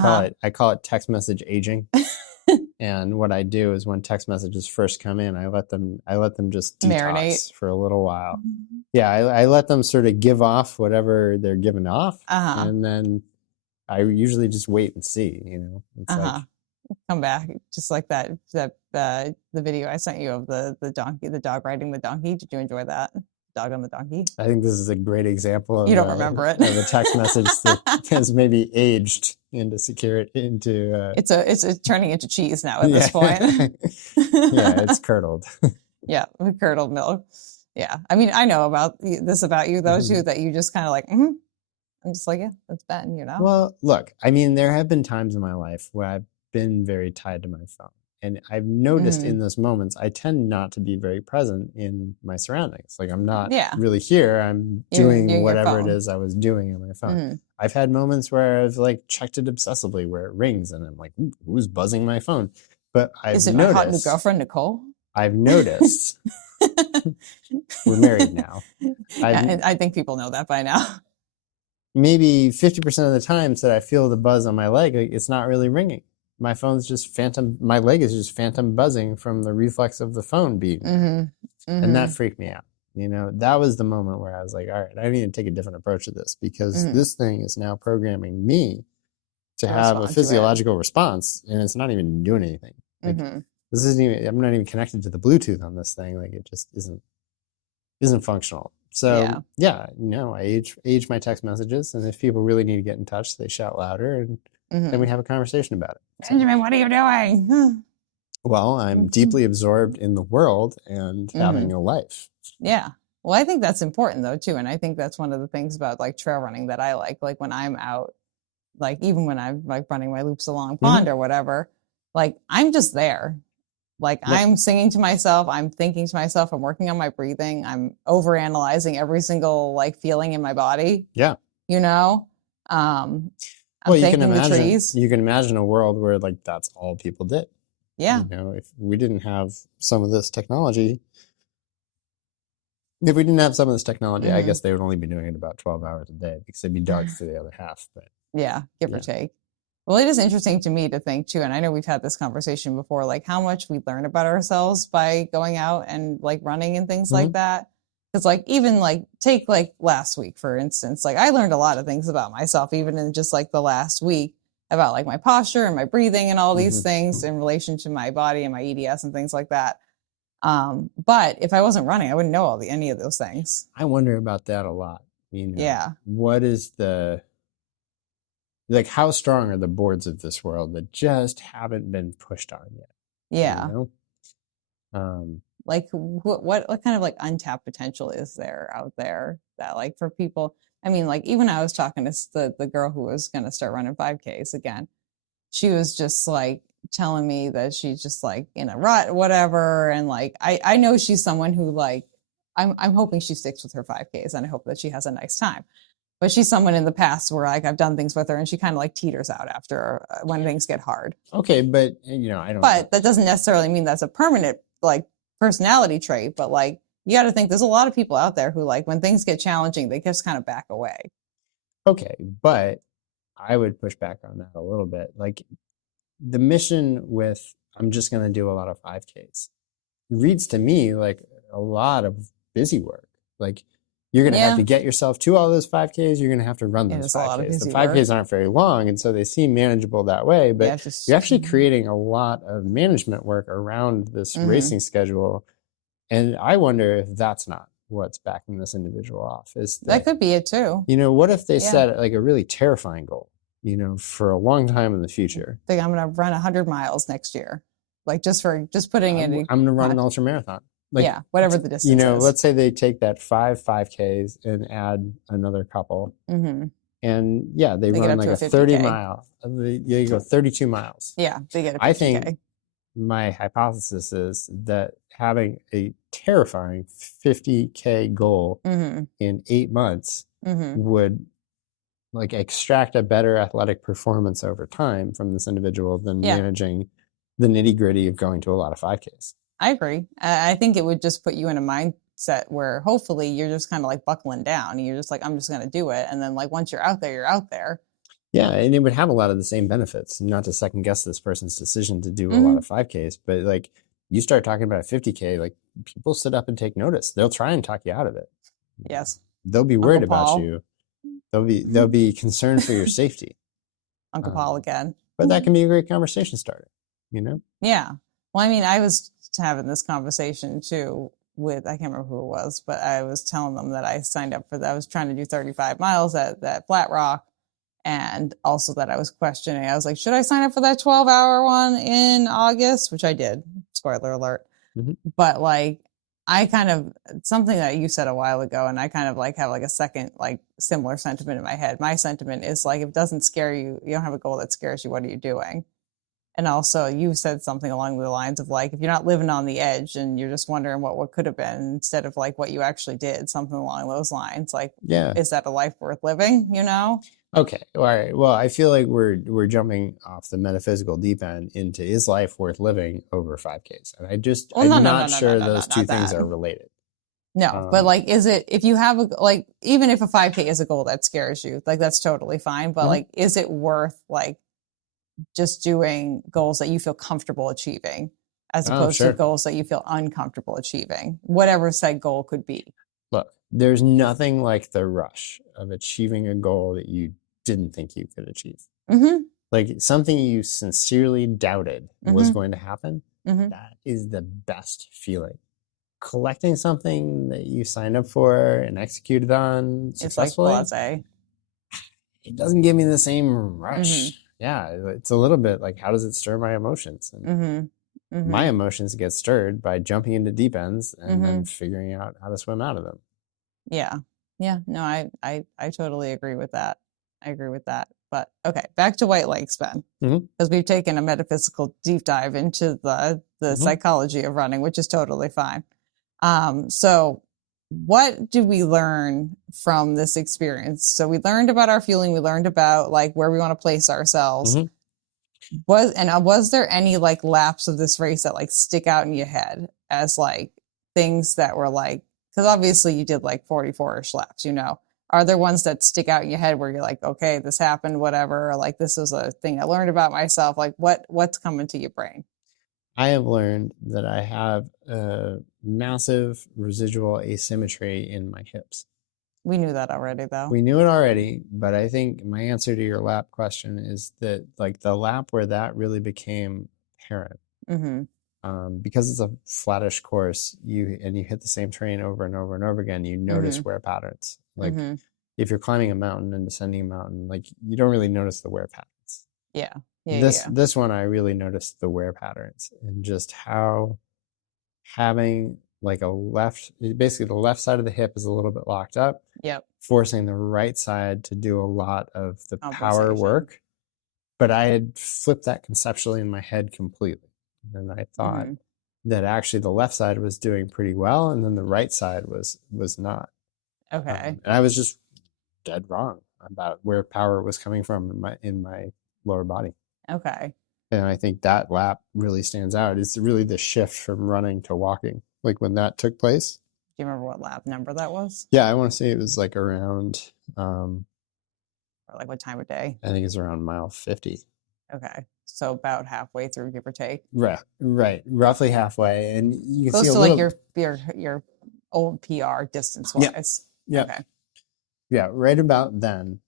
call it text message aging. And what I do is when text messages first come in, I let them just detox marinate for a little while. Yeah. I let them sort of give off whatever they're giving off. And then I usually just wait and see, it's like, come back just like that the video I sent you of the dog riding the donkey. Did you enjoy that? Dog on the donkey. I think this is a great example of you don't remember it of a text message that has maybe aged into it's turning into cheese now at this point. Yeah, it's curdled. Yeah, curdled milk. Yeah, I mean, I know about this about you though too, that you just kind of like I'm just like, yeah, that's Ben, Well, look, I mean, there have been times in my life where I've been very tied to my phone. And I've noticed in those moments, I tend not to be very present in my surroundings. Like I'm not really here. I'm doing whatever it is I was doing on my phone. I've had moments where I've like checked it obsessively where it rings and I'm like, who's buzzing my phone? But is it my hot new girlfriend, Nicole? I've noticed. We're married now. I think people know that by now. Maybe 50% of the times that I feel the buzz on my leg, it's not really ringing. My phone's just my leg is just phantom buzzing from the reflex of the phone being and that freaked me out. That was the moment where I was like, all right, I need to take a different approach to this because this thing is now programming me to have a physiological response and it's not even doing anything. Like, this isn't even, I'm not even connected to the Bluetooth on this thing. Like it just isn't functional. So I age my text messages, and if people really need to get in touch, they shout louder, and then we have a conversation about it. So, Benjamin, what are you doing? Well, I'm deeply absorbed in the world and having a life. Yeah. Well, I think that's important though too, and I think that's one of the things about like trail running that I like when I'm out, like even when I'm like running my loops along pond or whatever, like I'm just there. Like I'm singing to myself, I'm thinking to myself, I'm working on my breathing, I'm overanalyzing every single like feeling in my body. Yeah. I'm well, thanking the trees. You can imagine a world where like that's all people did. Yeah. If we didn't have some of this technology, I guess they would only be doing it about 12 hours a day because they'd be dark for the other half. But give or take. Well, it is interesting to me to think too, and I know we've had this conversation before, like how much we learn about ourselves by going out and like running and things like that. Because like even like take like last week, for instance, like I learned a lot of things about myself, even in just like the last week about like my posture and my breathing and all these things in relation to my body and my EDS and things like that. But if I wasn't running, I wouldn't know any of those things. I wonder about that a lot. What is like how strong are the boards of this world that just haven't been pushed on yet? Yeah. Like what kind of like untapped potential is there out there that like for people? I mean, like even I was talking to the girl who was going to start running 5Ks again. She was just like telling me that she's just like in a rut, whatever. And like, I know she's someone who like, I'm hoping she sticks with her 5Ks and I hope that she has a nice time. But she's someone in the past where like I've done things with her and she kind of like teeters out after when things get hard. Okay, but I don't. But that doesn't necessarily mean that's a permanent like personality trait. But like you got to think there's a lot of people out there who like when things get challenging they just kind of back away. Okay, but I would push back on that a little bit. Like the mission with I'm just going to do a lot of 5Ks reads to me like a lot of busy work. Like you're going to have to get yourself to all those 5Ks. You're going to have to run those 5Ks. The 5Ks aren't very long, and so they seem manageable that way. But you're actually creating a lot of management work around this racing schedule. And I wonder if that's not what's backing this individual off. That could be it too. What if they set like a really terrifying goal, for a long time in the future? I think I'm going to run 100 miles next year. Like just putting in. I'm going to run an ultra marathon. Like, whatever the distance is. Let's say they take that 5Ks and add another couple. And they run like a 30 mile. They go 32 miles. Yeah, they get a 50K. I think my hypothesis is that having a terrifying 50K goal in 8 months would like extract a better athletic performance over time from this individual than managing the nitty gritty of going to a lot of 5Ks. I agree. I think it would just put you in a mindset where hopefully you're just kind of like buckling down. And you're just like, I'm just going to do it. And then like once you're out there, you're out there. Yeah, and it would have a lot of the same benefits. Not to second guess this person's decision to do a Mm-hmm. lot of 5Ks, but like you start talking about a 50K, like people sit up and take notice. They'll try and talk you out of it. Yes. They'll be worried Uncle about Paul. you. They'll be concerned for your safety. Uncle Paul again. But that can be a great conversation starter, you know? Yeah. Well, I mean, I was having this conversation too with, I can't remember who it was, but I was telling them that I signed up for that. I was trying to do 35 miles at that Flat Rock. And also that I was questioning. I was like, should I sign up for that 12-hour one in August? Which I did. Spoiler alert. Mhm. But like, I kind of, something that you said a while ago, and I kind of like have like a second, like similar sentiment in my head. My sentiment is like, if it doesn't scare you, you don't have a goal that scares you, what are you doing? And also you said something along the lines of like, if you're not living on the edge and you're just wondering what could have been instead of like what you actually did, something along those lines, like, Yeah. is that a life worth living, you know? Okay. All right. Well, I feel like we're jumping off the metaphysical deep end into is life worth living over 5Ks? And I'm not sure those two things are related. No, but like, is it, if you have like, even if a 5K is a goal that scares you, like that's totally fine. But like, is it worth like just doing goals that you feel comfortable achieving as opposed to goals that you feel uncomfortable achieving, whatever said goal could be? Look, there's nothing like the rush of achieving a goal that you didn't think you could achieve. Mm-hmm. Like something you sincerely doubted was going to happen. Mm-hmm. That is the best feeling. Collecting something that you signed up for and executed on successfully, it's like blase. It doesn't give me the same rush. Mm-hmm. Yeah, it's a little bit like, how does it stir my emotions? And my emotions get stirred by jumping into deep ends and then figuring out how to swim out of them. Yeah. Yeah. No, I totally agree with that. I agree with that. But okay, back to White Lakes, Ben, because we've taken a metaphysical deep dive into the psychology of running, which is totally fine. So what do we learn from this experience? So we learned about our feeling. We learned about like where we want to place ourselves. Was there any like laps of this race that like stick out in your head as like things that were like, because obviously you did like 44-ish laps, you know, are there ones that stick out in your head where you're like, okay, this happened, whatever, or like this is a thing I learned about myself? Like what's coming to your brain? I have learned that I have a massive residual asymmetry in my hips. We knew that already, though. We knew it already, but I think my answer to your lap question is that like the lap where that really became apparent. Because it's a flattish course, you hit the same terrain over and over and over again, you notice wear patterns. Like if you're climbing a mountain and descending a mountain, like you don't really notice the wear patterns. Yeah. This one, I really noticed the wear patterns and just how having like basically the left side of the hip is a little bit locked up. Yep. Forcing the right side to do a lot of the power work. But I had flipped that conceptually in my head completely. And I thought that actually the left side was doing pretty well, and then the right side was not. Okay. And I was just dead wrong about where power was coming from in my lower body. Okay. And I think that lap really stands out. It's really the shift from running to walking. Like when that took place. Do you remember what lap number that was? Yeah, I want to say it was like around or like what time of day? I think it's around mile 50. Okay. So about halfway through, give or take. Right. Roughly halfway. And you can close see to like your old PR distance wise. Yeah. Okay. Yeah. Right about then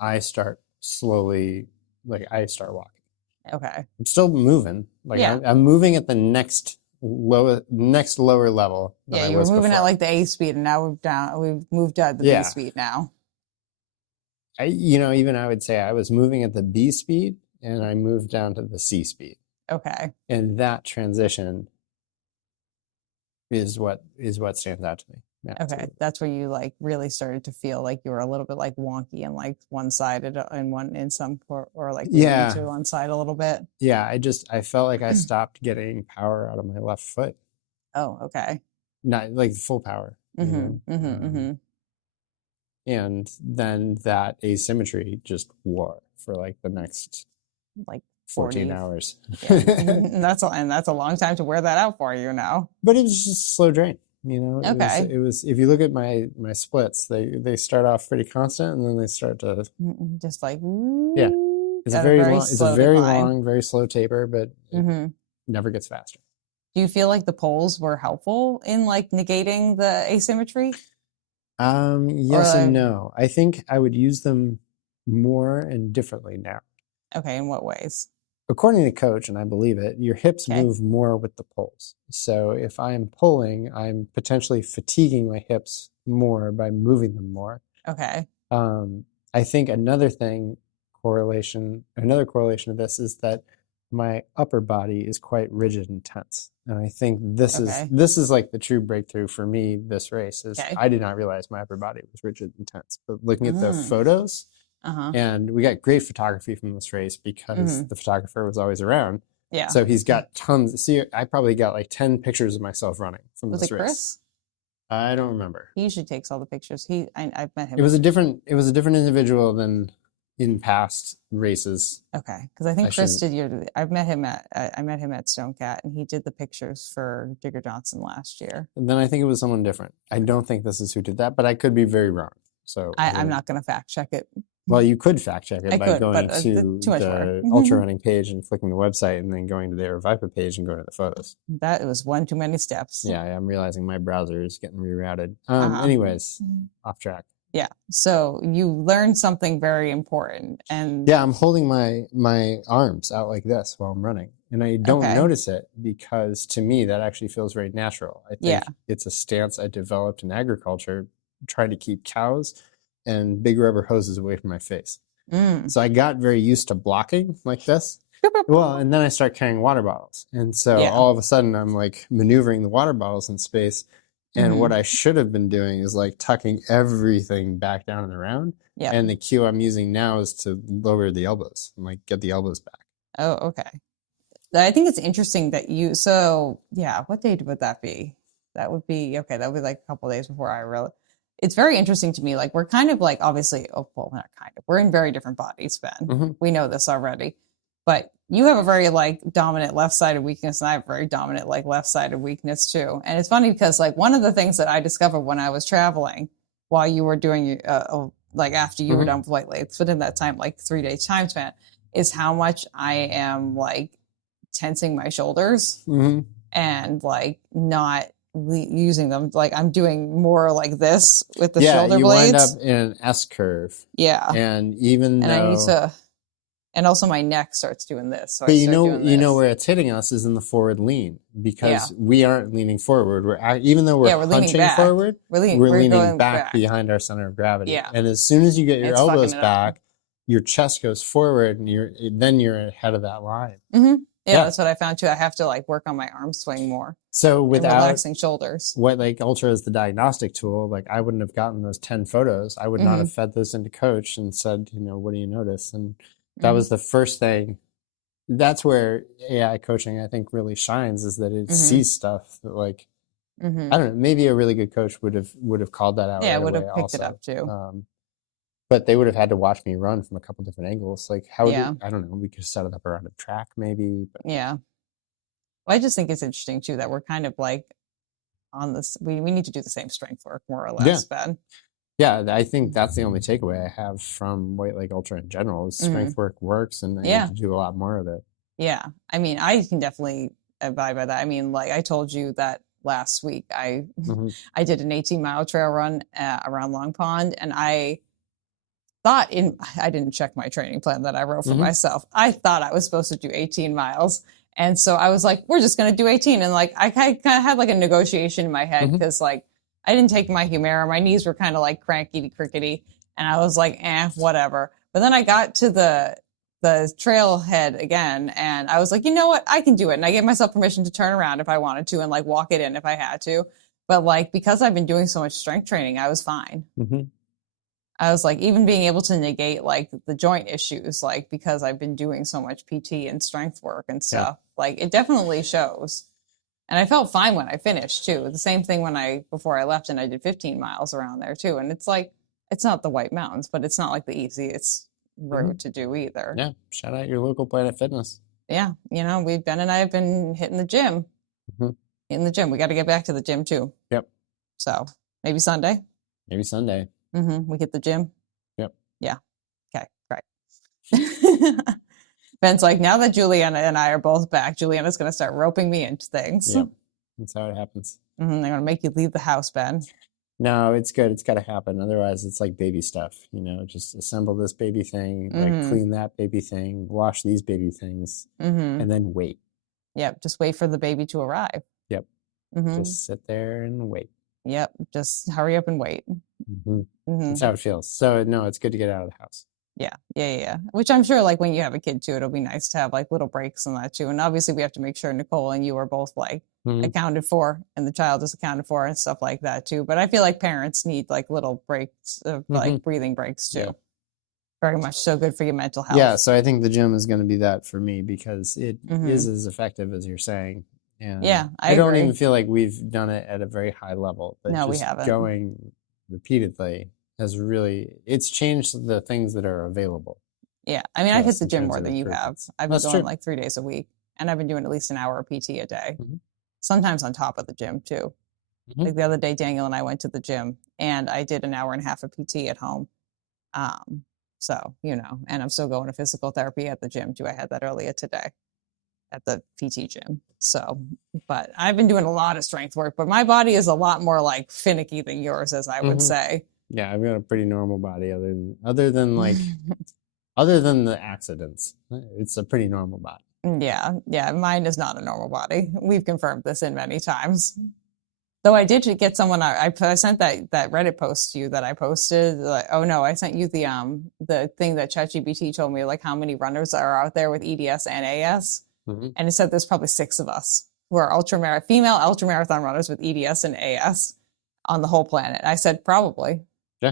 I start slowly, like I start walking. Okay. I'm still moving. Like I'm moving at the next lower level. Yeah, you were moving at like the A speed, and now we've moved to the B speed now. Even I would say I was moving at the B speed, and I moved down to the C speed. Okay. And that transition is what stands out to me. Yeah, okay, that's where you like really started to feel like you were a little bit like wonky and like one-sided or like to one side a little bit. Yeah, I felt like I stopped getting power out of my left foot. Oh, okay. Not like full power. And then that asymmetry just wore for like the next like 14 hours. Yeah. and that's a long time to wear that out for you now. But it was just a slow drain. You know, Okay. it was if you look at my splits, they start off pretty constant and then they start to just like yeah. It's a very long, it's a very long, very slow taper, but it never gets faster. Do you feel like the poles were helpful in like negating the asymmetry? Yes and no. I think I would use them more and differently now. Okay, in what ways? According to coach, and I believe it, your hips move more with the poles. So if I'm pulling, I'm potentially fatiguing my hips more by moving them more. Okay. I think another correlation of this is that my upper body is quite rigid and tense. And I think this is like the true breakthrough for me this race is I did not realize my upper body was rigid and tense. But looking at the photos, and we got great photography from this race because the photographer was always around. Yeah. So he's got tons. See, I probably got like 10 pictures of myself running from this race. Was it Chris? I don't remember. He usually takes all the pictures. I've met him. It was a different individual than in past races. Okay, because I think Chris did I met him at Stonecat, and he did the pictures for Jigger Johnson last year. And then I think it was someone different. I don't think this is who did that, but I could be very wrong. So I'm not going to fact check it. Well, you could fact check it by going to the ultra running page and clicking the website, and then going to their Vipa page and going to the photos. That was one too many steps. Yeah, I'm realizing my browser is getting rerouted. Anyways, off track. Yeah. So you learned something very important, and yeah, I'm holding my arms out like this while I'm running, and I don't notice it because to me that actually feels very natural. I think it's a stance I developed in agriculture, trying to keep cows and big rubber hoses away from my face. So I got very used to blocking like this. Well, and then I start carrying water bottles, and so all of a sudden I'm like maneuvering the water bottles in space. And what I should have been doing is like tucking everything back down and around. Yeah. And the cue I'm using now is to lower the elbows and like get the elbows back. Oh, okay. I think it's interesting that what day would that be? That would be like a couple of days before I really. It's very interesting to me. Like we're kind of like obviously, not kind of. We're in very different bodies, Ben. We know this already. But you have a very like dominant left-sided weakness, and I have a very dominant like left-sided weakness too. And it's funny because like one of the things that I discovered when I was traveling while you were doing like after you were done with White Lakes, within that time, like 3 day time span, is how much I am like tensing my shoulders and like not using them. Like I'm doing more like this with the shoulder blades. Yeah, you wind up in an S curve. Yeah. And I need to. And also my neck starts doing this. So but you know where it's hitting us is in the forward lean because we aren't leaning forward. Even though we're hunching forward, we're leaning back behind our center of gravity. Yeah. And as soon as you get your elbows back, your chest goes forward, and you're ahead of that line. Yeah, that's what I found too. I have to like work on my arm swing more. So without relaxing shoulders, White Lake Ultra is the diagnostic tool. Like I wouldn't have gotten those 10 photos. I would not have fed those into coach and said, what do you notice? And that was the first thing. That's where AI coaching, I think, really shines, is that it sees stuff that, like, I don't know, maybe a really good coach would have called that out. Yeah, right would have away picked it up too. But they would have had to watch me run from a couple different angles. Like, I don't know, we could set it up around a track maybe. But. Yeah. Well, I just think it's interesting too that we're kind of like on this. We need to do the same strength work more or less, Ben. Yeah, I think that's the only takeaway I have from White Lake Ultra in general is strength work works, and I need to do a lot more of it. Yeah. I mean, I can definitely abide by that. I mean, like I told you that last week, I did an 18-mile trail run around Long Pond, and I didn't check my training plan that I wrote for myself. I thought I was supposed to do 18 miles. And so I was like, we're just going to do 18. And like, I kind of had like a negotiation in my head because like, I didn't take my Humira. My knees were kind of like crankety-crickety. And I was like, whatever. But then I got to the trailhead again. And I was like, you know what? I can do it. And I gave myself permission to turn around if I wanted to and like walk it in if I had to. But like, because I've been doing so much strength training, I was fine. I was like, even being able to negate like the joint issues, like because I've been doing so much PT and strength work and stuff, like it definitely shows. And I felt fine when I finished too. The same thing before I left, and I did 15 miles around there too. And it's like, it's not the White Mountains, but it's not like the easiest road to do either. Yeah. Shout out your local Planet Fitness. Yeah. Ben and I have been hitting the gym. We got to get back to the gym too. Yep. So maybe Sunday. Maybe Sunday. We hit the gym. Yep. Yeah. Okay. Great. Ben's like, now that Juliana and I are both back, Juliana's going to start roping me into things. Yep. That's how it happens. They're going to make you leave the house, Ben. No, it's good. It's got to happen. Otherwise, it's like baby stuff. Just assemble this baby thing, like clean that baby thing, wash these baby things, and then wait. Yep. Just wait for the baby to arrive. Yep. Just sit there and wait. Yep. Just hurry up and wait. That's how it feels. So, no, it's good to get out of the house. Yeah. Which I'm sure, like, when you have a kid, too, it'll be nice to have, like, little breaks and that, too. And obviously, we have to make sure Nicole and you are both, like, accounted for and the child is accounted for and stuff like that, too. But I feel like parents need, like, little breaks, like, breathing breaks, too. Yeah. Very much so good for your mental health. Yeah, so I think the gym is going to be that for me because it is as effective as you're saying. And yeah, I don't even feel like we've done it at a very high level. But no, just we haven't. Going repeatedly has it's changed the things that are available. Yeah, I mean, I hit the gym more than you have. I've been going like 3 days a week, and I've been doing at least an hour of PT a day, sometimes on top of the gym, too. Like the other day, Daniel and I went to the gym, and I did an hour and a half of PT at home. So, and I'm still going to physical therapy at the gym, too. I had that earlier today at the PT gym. So, but I've been doing a lot of strength work, but my body is a lot more like finicky than yours, as I would say. Yeah, I've got a pretty normal body other than other than the accidents. It's a pretty normal body. Yeah, mine is not a normal body. We've confirmed this in many times. Though I did get someone, I sent that Reddit post to you that I posted. Like, oh no, I sent you the thing that ChatGPT told me, like how many runners are out there with EDS and AS. And it said there's probably 6 of us who are female ultramarathon runners with EDS and AS on the whole planet. I said, probably. Yeah.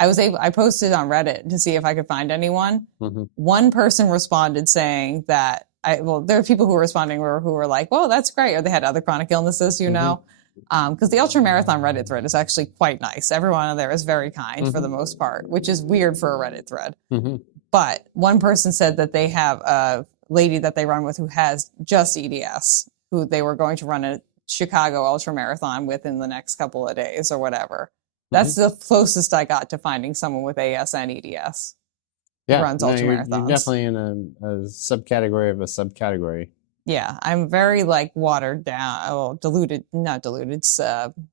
I posted on Reddit to see if I could find anyone. One person responded saying that there are people who were responding who were like, well, that's great. Or they had other chronic illnesses, know. Because the ultramarathon Reddit thread is actually quite nice. Everyone on there is very kind for the most part, which is weird for a Reddit thread. But one person said that they have a lady that they run with who has just EDS, who they were going to run a Chicago ultramarathon with in the next couple of days or whatever. That's the closest I got to finding someone with AS and EDS who runs ultramarathons. You're definitely in a subcategory of a subcategory. Yeah, I'm very like watered down, not diluted,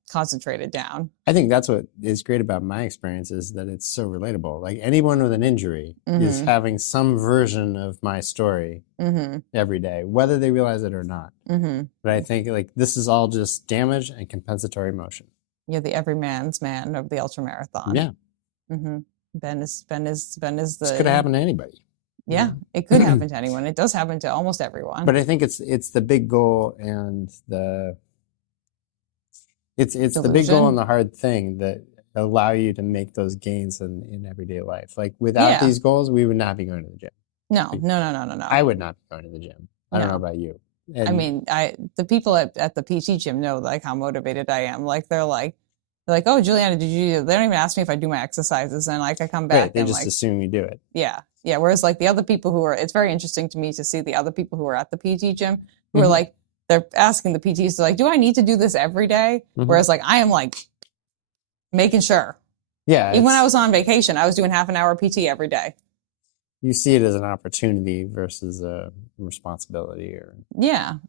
concentrated down. I think that's what is great about my experience is that it's so relatable. Like anyone with an injury is having some version of my story every day, whether they realize it or not. But I think like this is all just damage and compensatory motion. You're the everyman's man of the ultramarathon. Yeah. Ben is the. This could happen to anybody. Yeah, it could happen to anyone. It does happen to almost everyone. But I think it's the big goal and it's the big goal and the hard thing that allow you to make those gains in everyday life. Like without these goals, we would not be going to the gym. No. I would not be going to the gym. I don't know about you. And I mean, the people at the PT gym know like how motivated I am. Like they're like, oh, Juliana, they don't even ask me if I do my exercises. And like I come back they and just assume you do it. Yeah. Whereas like the other people it's very interesting to me to see the other people who are at the PT gym who are like, they're asking the PTs, they're like, do I need to do this every day? Whereas like, I am like making sure. Yeah. Even when I was on vacation, I was doing half an hour PT every day. You see it as an opportunity versus a responsibility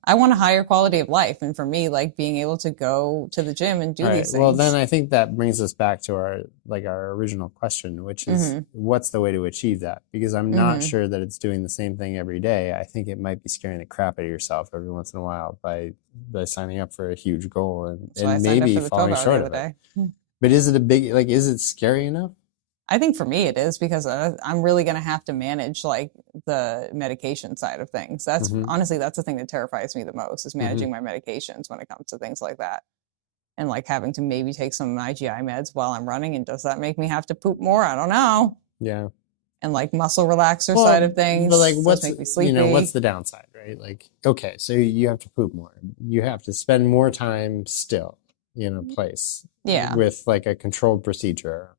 I want a higher quality of life. And for me, like being able to go to the gym and do these things. Well, then I think that brings us back to our original question, which is what's the way to achieve that? Because I'm not sure that it's doing the same thing every day. I think it might be scaring the crap out of yourself every once in a while by signing up for a huge goal and maybe falling short of it. But is it is it scary enough? I think for me it is because I'm really going to have to manage like the medication side of things. That's honestly, that's the thing that terrifies me the most is managing my medications when it comes to things like that. And like having to maybe take some of my GI meds while I'm running. And does that make me have to poop more? I don't know. Yeah. And like muscle relaxer side of things. But like what's make me sleepy. What's the downside, right? Like, okay, so you have to poop more. You have to spend more time still in a place. Yeah. With like a controlled procedure.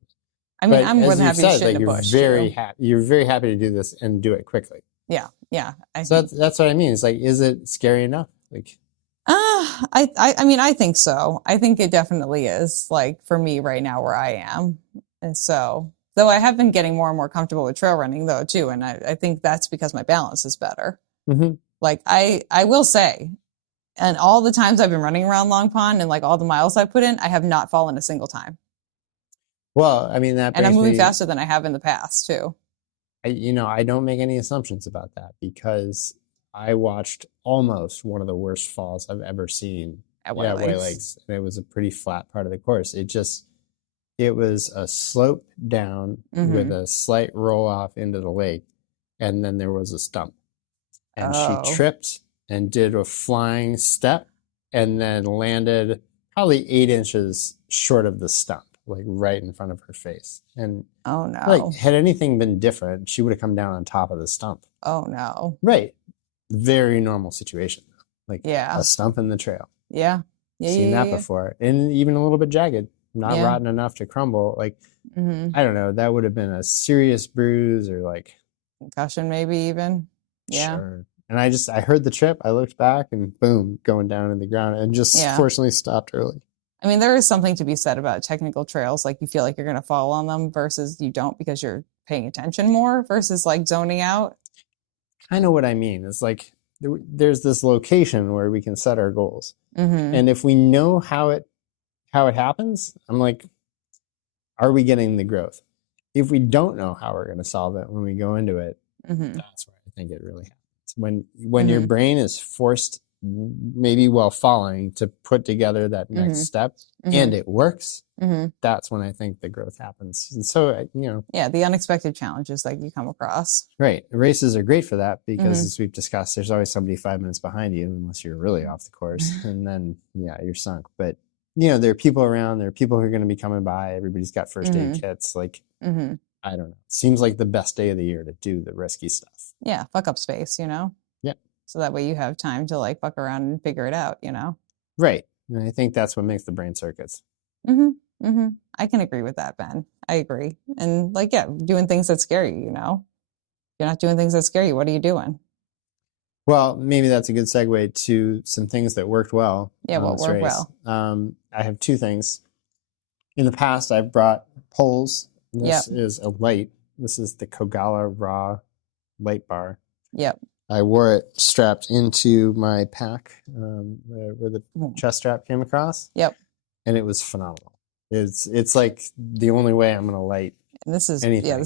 I mean, I'm more than happy to shit in a bush. You're very happy to do this and do it quickly. Yeah. So that's what I mean. It's like, is it scary enough? Like, I mean, I think so. I think it definitely is, like, for me right now where I am. And so, though I have been getting more and more comfortable with trail running though too, and I think that's because my balance is better. mm-hmm. Like I will say, and all the times I've been running around Long Pond and like all the miles I put in, I have not fallen a single time. Well, I mean, that And I'm brings moving me, faster than I have in the past too. I don't make any assumptions about that because I watched almost one of the worst falls I've ever seen At White White Lakes. Lakes. And it was a pretty flat part of the course. It was a slope down with a slight roll off into the lake. And then there was a stump. And she tripped and did a flying step and then landed probably 8 inches short of the stump, like right in front of her face. And Oh no. like, had anything been different, she would have come down on top of the stump. Oh no. Right. Very normal situation. Like Yeah. a stump in the trail. Yeah. Yeah. Seen that before. And even a little bit jagged, not rotten enough to crumble. Like, I don't know, that would have been a serious bruise or like concussion maybe even. Yeah. Sure. And I heard the trip, I looked back and boom, going down in the ground and just fortunately stopped early. I mean, there is something to be said about technical trails. Like you feel like you're going to fall on them versus you don't because you're paying attention more versus like zoning out. Kind of what I mean. It's like there's this location where we can set our goals. And if we know how it happens, I'm like, are we getting the growth? If we don't know how we're going to solve it when we go into it, that's where I think it really happens. When your brain is forced, maybe while falling, to put together that next step and it works, that's when I think the growth happens. And so, yeah, the unexpected challenges that you come across. Right. Races are great for that because as we've discussed, there's always somebody 5 minutes behind you unless you're really off the course and then, you're sunk. But, there are people around, there are people who are going to be coming by. Everybody's got first aid kits. Like, I don't know. Seems like the best day of the year to do the risky stuff. Yeah. Fuck up space, Yeah. So that way you have time to like fuck around and figure it out, Right. And I think that's what makes the brain circuits. I can agree with that, Ben. I agree. And like, doing things that scare you, You're not doing things that scare you. What are you doing? Well, maybe that's a good segue to some things that worked well. Yeah, what worked well? I have 2 things. In the past, I've brought poles. This is a light. This is the Kogala Raw light bar. Yep. I wore it strapped into my pack where the chest strap came across. Yep. And it was phenomenal. It's like the only way I'm going to light anything. This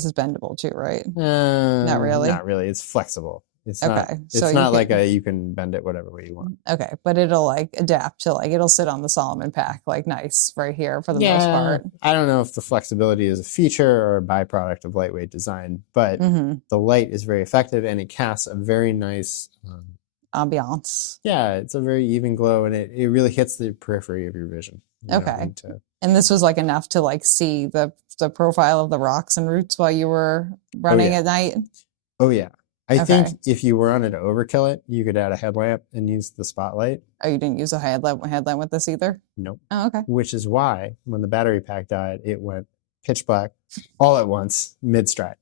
is bendable too, right? Not really. Not really. It's flexible. It's okay. not like you can bend it whatever way you want. Okay, but it'll like adapt to it'll sit on the Solomon pack like nice right here for the most part. I don't know if the flexibility is a feature or a byproduct of lightweight design, but the light is very effective and it casts a very nice ambiance. Yeah, it's a very even glow and it really hits the periphery of your vision. Okay. And this was like enough to like see the profile of the rocks and roots while you were running at night? Oh yeah. I think if you were on it to overkill it, you could add a headlamp and use the spotlight. Oh, you didn't use a headlamp with this either? Nope. Oh, okay. Which is why when the battery pack died, it went pitch black all at once, mid-stride.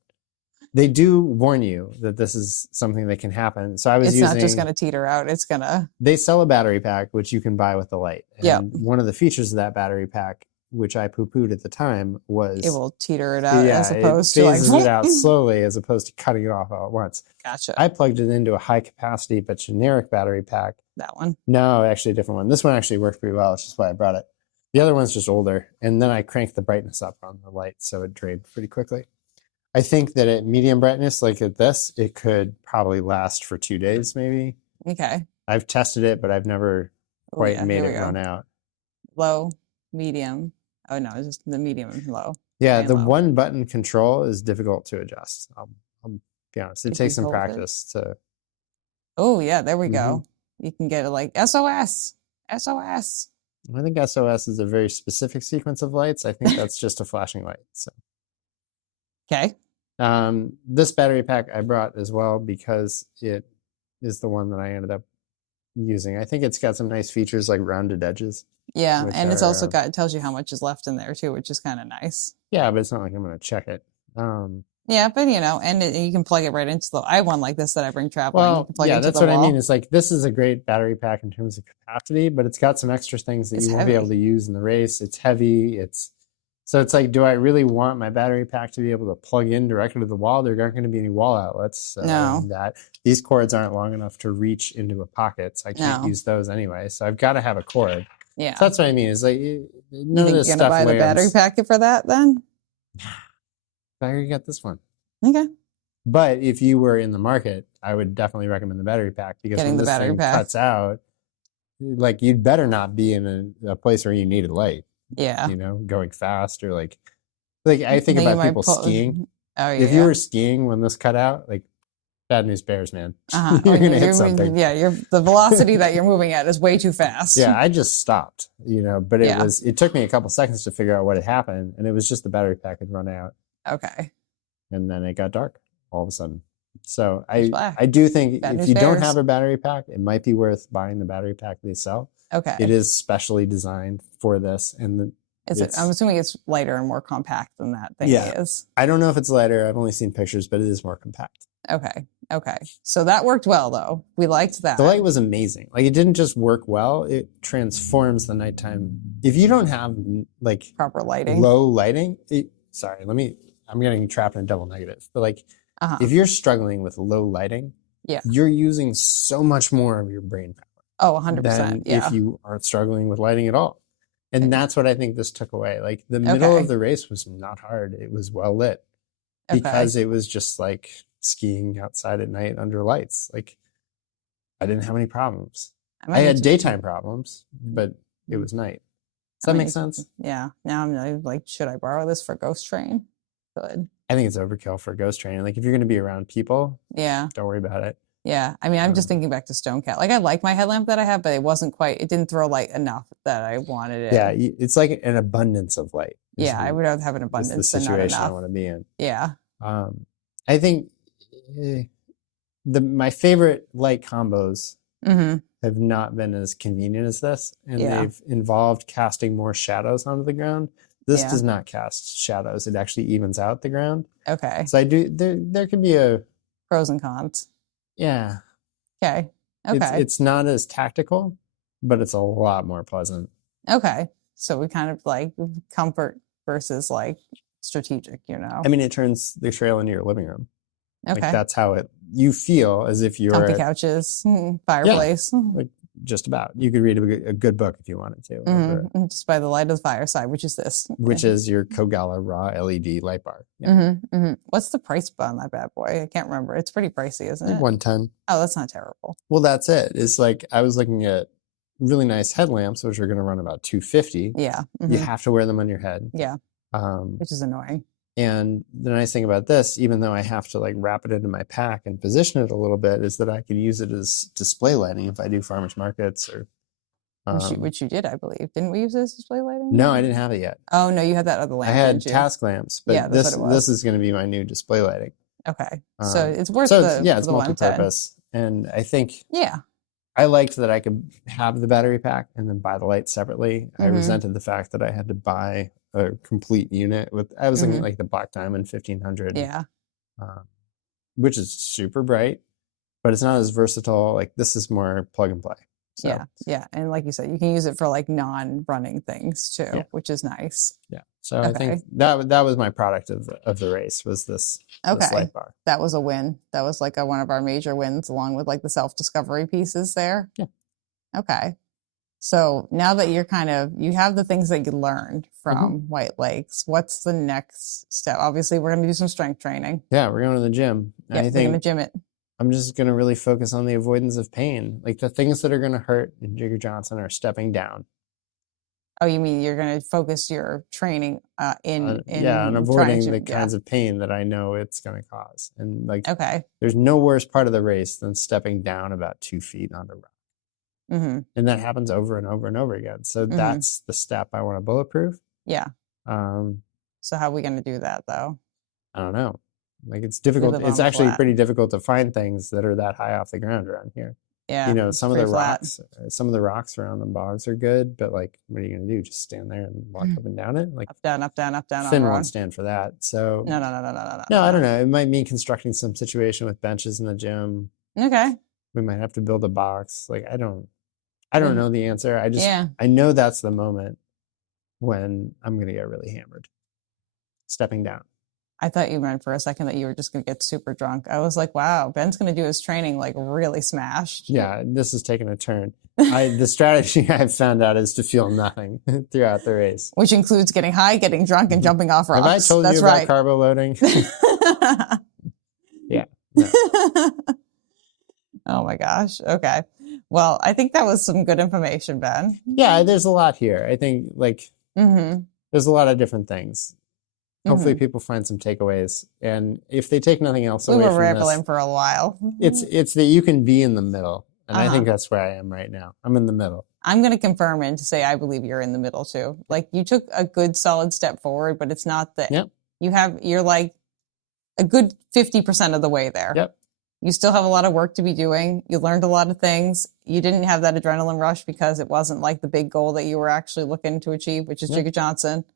They do warn you that this is something that can happen. So it's not just going to teeter out. It's going to... They sell a battery pack, which you can buy with the light. And one of the features of that battery pack, which I poo-pooed at the time, was... It will teeter it out as opposed to it phases it out slowly as opposed to cutting it off all at once. Gotcha. I plugged it into a high-capacity but generic battery pack. That one? No, actually a different one. This one actually worked pretty well, which is why I brought it. The other one's just older. And then I cranked the brightness up on the light, so it drained pretty quickly. I think that at medium brightness, like at this, it could probably last for 2 days, maybe. Okay. I've tested it, but I've never quite made it run out. Low, medium. Oh, no, it's just the medium and low. Yeah, the one button control is difficult to adjust. I'll be honest. It takes some practice to... Oh, yeah, there we go. You can get it like SOS. SOS. I think SOS is a very specific sequence of lights. I think that's just a flashing light. So. Okay. This battery pack I brought as well because it is the one that I ended up using. I think it's got some nice features like rounded edges. Yeah, and it's also it tells you how much is left in there too, which is kind of nice. Yeah, but it's not like I'm going to check it. Yeah, but and you can plug it right into I have one like this that I bring traveling. You Well, can plug yeah, into that's the what I wall. mean. It's like this is a great battery pack in terms of capacity, but it's got some extra things that It's you won't be able heavy. to use in the race. It's heavy. So it's like, do I really want my battery pack to be able to plug in directly to the wall? There aren't going to be any wall outlets. So No. that these cords aren't long enough to reach into a pocket, so I can't No. use those anyway. So I've got to have a cord. Yeah. So that's what I mean. Is like You none of think this you're gonna stuff buy the battery lands. packet for that then? I already got this one. Okay. But if you were in the market, I would definitely recommend the battery pack because Getting when the this battery thing pack. cuts out, like you'd better not be in a place where you need a light. Yeah. Going fast or like I think about people skiing. Oh yeah. If you were skiing when this cut out, like bad news bears, man. Uh-huh. You're gonna hit something. Yeah, the velocity that you're moving at is way too fast. Yeah, I just stopped, but it took me a couple seconds to figure out what had happened, and it was just the battery pack had run out. Okay. And then it got dark all of a sudden. So I do think if you don't have a battery pack, it might be worth buying the battery pack they sell. Okay. It is specially designed for this, and I'm assuming it's lighter and more compact than that thing is. I don't know if it's lighter. I've only seen pictures, but it is more compact. Okay. So that worked well, though. We liked that. The light was amazing. Like it didn't just work well; it transforms the nighttime. If you don't have like proper lighting, low lighting. I'm getting trapped in double negative, but if you're struggling with low lighting, you're using so much more of your brain power. Oh, 100%. Yeah. If you aren't struggling with lighting at all. And that's what I think this took away. Like the middle of the race was not hard. It was well lit because it was just like skiing outside at night under lights. Like I didn't have any problems. I had daytime problems, but it was night. Does that make sense? Yeah. Now I'm like, should I borrow this for Ghost Train? Good. I think it's overkill for Ghost Train. Like if you're going to be around people, don't worry about it. Yeah. I mean, I'm just thinking back to Stonecat. Like I like my headlamp that I have, but it didn't throw light enough that I wanted it. Yeah. It's like an abundance of light. Yeah. I would rather have an abundance than not enough. That's the situation I want to be in. Yeah. I think my favorite light combos have not been as convenient as this. And they've involved casting more shadows onto the ground. This does not cast shadows. It actually evens out the ground. Okay. So there could be a pros and cons. Yeah. Okay. It's not as tactical, but it's a lot more pleasant. Okay. So we kind of like comfort versus like strategic, I mean, it turns the trail into your living room. Okay. Like that's how you feel as if you're comfy couches, fireplace. Like just about. You could read a good book if you wanted to. Just by the light of the fireside, which is this. Which is your Kogalla raw LED light bar. Yeah. What's the price on that bad boy? I can't remember. It's pretty pricey, isn't it? $110. Oh, that's not terrible. Well, that's it. It's like I was looking at really nice headlamps, which are going to run about $250. Yeah. You have to wear them on your head. Yeah. Which is annoying. And the nice thing about this, even though I have to like wrap it into my pack and position it a little bit, is that I can use it as display lighting if I do farmers markets or. Which you did, I believe. Didn't we use it as display lighting? No, I didn't have it yet. Oh no, you had that other lamp. I had task lamps, but this is going to be my new display lighting. Okay, so it's worth it's multi-purpose, and I think I liked that I could have the battery pack and then buy the lights separately. I resented the fact that I had to buy a complete unit I was looking at like the Black Diamond 1500. Yeah. Which is super bright, but it's not as versatile. Like this is more plug and play. So, yeah. And like you said, you can use it for like non-running things too, which is nice. Yeah. So I think that was my product of the race was this light bar. That was a win. That was like one of our major wins along with like the self-discovery pieces there. Yeah. Okay. So now that you have the things that you learned from White Lakes, what's the next step? Obviously, we're going to do some strength training. Yeah, we're going to the gym. Yeah, we're going to gym it. I'm just going to really focus on the avoidance of pain. Like the things that are going to hurt in Jigger Johnson are stepping down. Oh, you mean you're going to focus your training on avoiding the kinds of pain that I know it's going to cause. And like, there's no worse part of the race than stepping down about 2 feet on a rock. And that happens over and over and over again. So that's the step I want to bulletproof. Yeah. So how are we going to do that though? I don't know. Like it's difficult. It's actually pretty difficult to find things that are that high off the ground around here. Yeah. Some of pretty the flat. rocks around the bogs are good, but like, what are you going to do? Just stand there and walk up and down it? Like, Up, down, up, down, up, down on Finn road. won't stand for that. So No. no, I don't know. It might mean constructing some situation with benches in the gym. Okay. We might have to build a box. Like, I don't know the answer. I know that's the moment when I'm going to get really hammered. Stepping down. I thought you meant for a second that you were just going to get super drunk. I was like, wow, Ben's going to do his training like really smashed. Yeah, this is taking a turn. The strategy I've found out is to feel nothing throughout the race. Which includes getting high, getting drunk, and jumping off rocks. Have I told you about carbo loading? Yeah. No. Oh my gosh. Okay. Well, I think that was some good information, Ben. Yeah, there's a lot here. I think there's a lot of different things. Hopefully people find some takeaways. And if they take nothing else away from this. We were rambling for a while. It's that you can be in the middle. And I think that's where I am right now. I'm in the middle. I'm going to confirm and to say I believe you're in the middle too. Like you took a good solid step forward, but it's not that you're like a good 50% of the way there. Yep. You still have a lot of work to be doing. You learned a lot of things. You didn't have that adrenaline rush because it wasn't like the big goal that you were actually looking to achieve, which is Jigger Johnson.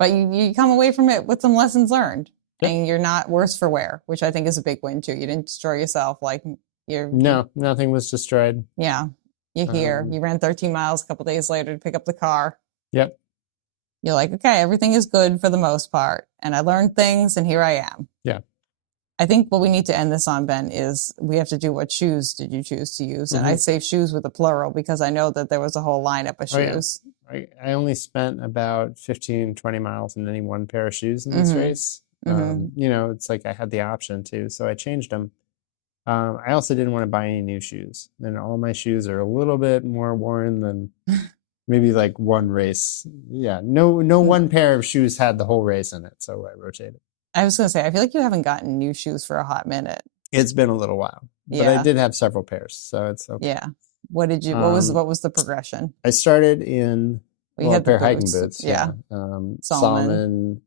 But you come away from it with some lessons learned, and you're not worse for wear, which I think is a big win too. You didn't destroy yourself. Like no, nothing was destroyed. Yeah, you're here. You ran 13 miles a couple days later to pick up the car. Yep. You're like, okay, everything is good for the most part, and I learned things, and here I am. Yeah. I think what we need to end this on, Ben, is we have to do what shoes did you choose to use? And I say shoes with a plural because I know that there was a whole lineup of shoes. I only spent about 15, 20 miles in any one pair of shoes in this race. It's like I had the option to, so I changed them. I also didn't want to buy any new shoes. And all my shoes are a little bit more worn than maybe like one race. Yeah, no one pair of shoes had the whole race in it, so I rotated. I was going to say, I feel like you haven't gotten new shoes for a hot minute. It's been a little while, but I did have several pairs, so it's okay. Yeah. What did you? What was the progression? I started in a pair of hiking boots. Yeah. Salomon,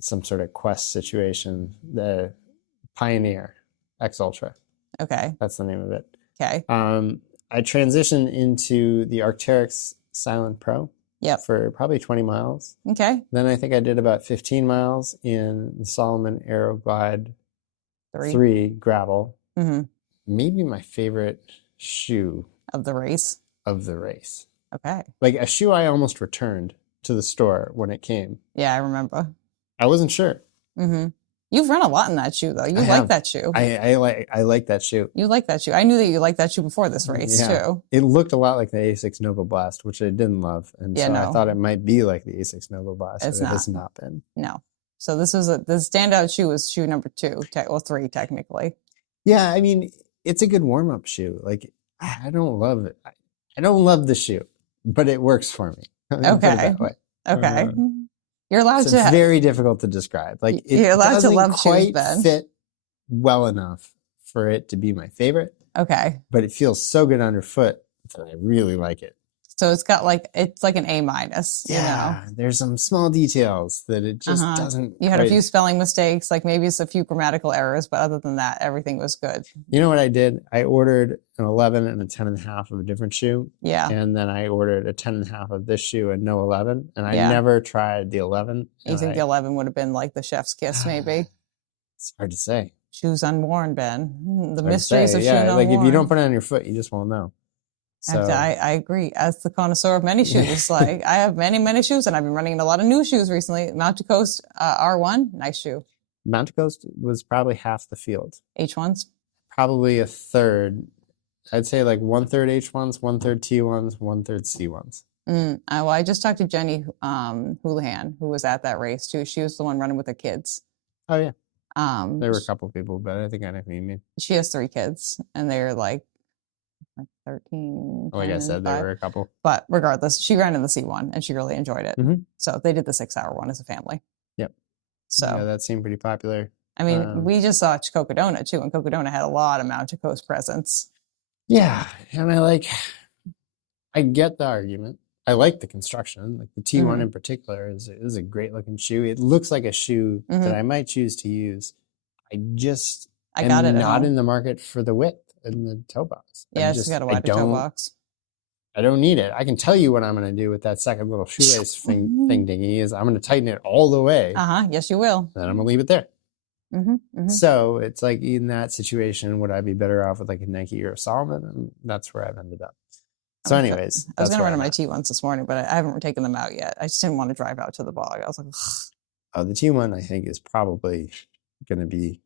some sort of quest situation. The Pioneer X Ultra. Okay. That's the name of it. Okay. I transitioned into the Arc'teryx Silent Pro. Yep. For probably 20 miles. Okay. Then I think I did about 15 miles in the Salomon Aero Glide 3 gravel. Maybe my favorite shoe of the race. Okay. Like a shoe I almost returned to the store when it came. Yeah, I remember. I wasn't sure. You've run a lot in that shoe, though. You like that shoe. I like that shoe. You like that shoe. I knew that you liked that shoe before this race, too. It looked a lot like the A6 Nova Blast, which I didn't love. And I thought it might be like the A6 Nova Blast. It has not been. No. So the standout shoe was shoe number 2, or 3, technically. Yeah, I mean, it's a good warm-up shoe. Like, I don't love it. I don't love the shoe, but it works for me. Okay. Okay. You're allowed to. It's very difficult to describe. Like you're allowed to love quite shoes, Ben. Fit well enough for it to be my favorite. Okay. But it feels so good underfoot that I really like it. So it's like an A-. Yeah. There's some small details that it just doesn't. You had a few spelling mistakes, like maybe it's a few grammatical errors, but other than that, everything was good. You know what I did? I ordered an 11 and a 10.5 of a different shoe. Yeah. And then I ordered a 10.5 of this shoe and no 11. And I never tried the 11. You think the 11 would have been like the chef's kiss, maybe? It's hard to say. Shoes unworn, Ben. The mysteries of shoes unworn. Like if you don't put it on your foot, you just won't know. So. I agree. As the connoisseur of many shoes, like I have many, many shoes, and I've been running in a lot of new shoes recently. Mountain Coast R1, nice shoe. Mountain Coast was probably half the field. H1s? Probably a third. I'd say like 1/3 H1s, 1/3 T1s, 1/3 C1s. Well, I just talked to Jenny Houlihan, who was at that race too. She was the one running with her kids. Oh yeah. There were a couple people, but I think I know who you mean. She has 3 kids, and they're like 13. Like I said, there were a couple. But regardless, she ran in the C1 and she really enjoyed it. So they did the 6-hour one as a family. Yep. So yeah, that seemed pretty popular. I mean, we just saw Cocodona too, and Cocodona had a lot of Mountain Coast presence. Yeah, and I get the argument. I like the construction. Like the T1 in particular is a great looking shoe. It looks like a shoe that I might choose to use. I got it not in the market for the width. in the toe box. Yeah, it's got a wider toe box. I don't need it. I can tell you what I'm going to do with that second little shoelace thing dingy is I'm going to tighten it all the way. Yes, you will. Then I'm going to leave it there. Mm-hmm. So it's like in that situation, would I be better off with like a Nike or a Salomon? And that's where I've ended up. So anyways. I was going to run my T1s this morning, but I haven't taken them out yet. I just didn't want to drive out to the bog. I was like, ugh. The T1 I think is probably going to be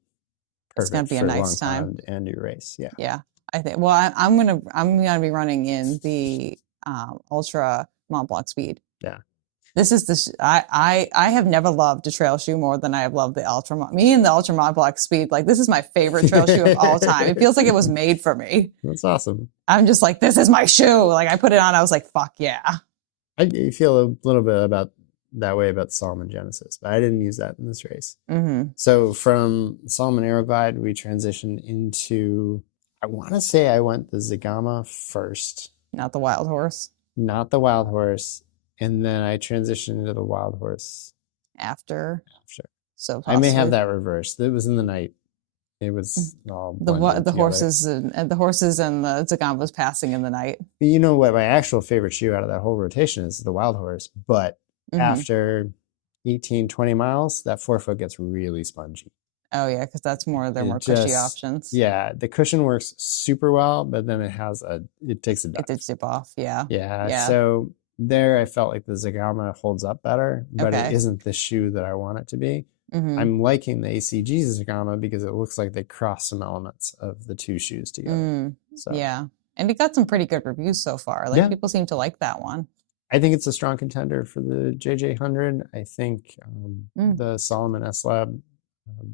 perfect. It's going to be a nice time. And your race. Yeah. Yeah. I think, well, I'm gonna be running in the Ultra Mont Blanc Speed. Yeah. This is I have never loved a trail shoe more than I have loved the Ultra Mont Blanc Speed. Like, this is my favorite trail shoe of all time. It feels like it was made for me. That's awesome. I'm just like, this is my shoe. Like, I put it on, I was like, fuck yeah. I feel a little bit about that way about Salomon Genesis, but I didn't use that in this race. Mm-hmm. So from Salomon Aeroglide, we transitioned into, I want to say I went the Zagama first. Not the Wild Horse. Not the Wild Horse. And then I transitioned into the Wild Horse. After. So possibly. I may have that reversed. It was in the night. It was all the horses and the Zagama was passing in the night. You know what? My actual favorite shoe out of that whole rotation is the Wild Horse. But after 18, 20 miles, that forefoot gets really spongy. Oh yeah, because they're more cushy options. Yeah, the cushion works super well, but then it takes a dive. It did dip off, yeah. Yeah. So there I felt like the Zagama holds up better, but it isn't the shoe that I want it to be. Mm-hmm. I'm liking the ACG Zagama because it looks like they cross some elements of the two shoes together. So. Yeah, and it got some pretty good reviews so far. Like, people seem to like that one. I think it's a strong contender for the JJ100. I think the Salomon S-Lab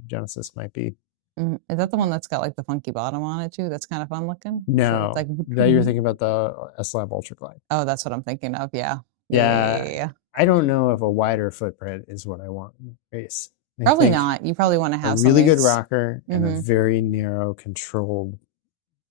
Genesis might be. Is that the one that's got like the funky bottom on it too? That's kind of fun looking. No, that you're thinking about the S-Lab Ultra Glide. Oh, that's what I'm thinking of. Yeah. I don't know if a wider footprint is what I want in the race. Probably not. You probably want to have a really good rocker and a very narrow, controlled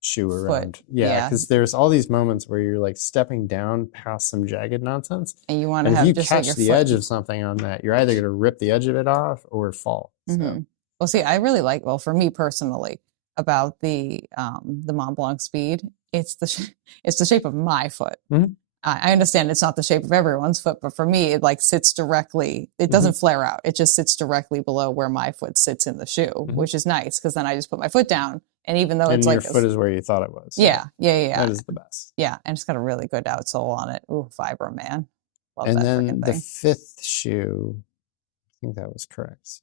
shoe around. Yeah, because there's all these moments where you're like stepping down past some jagged nonsense, and you want to have if you just catch like the edge of something on that, you're either going to rip the edge of it off or fall. So. Well, see, I really like. Well, for me personally, about the Mont Blanc Speed, it's the shape of my foot. Mm-hmm. I understand it's not the shape of everyone's foot, but for me, it like sits directly. It doesn't flare out. It just sits directly below where my foot sits in the shoe, which is nice because then I just put my foot down. And even though it's like your foot is where you thought it was. So yeah. That is the best. Yeah. And it's got a really good outsole on it. Ooh, Vibra, man. Love and that then the thing. fifth shoe, I think that was correct.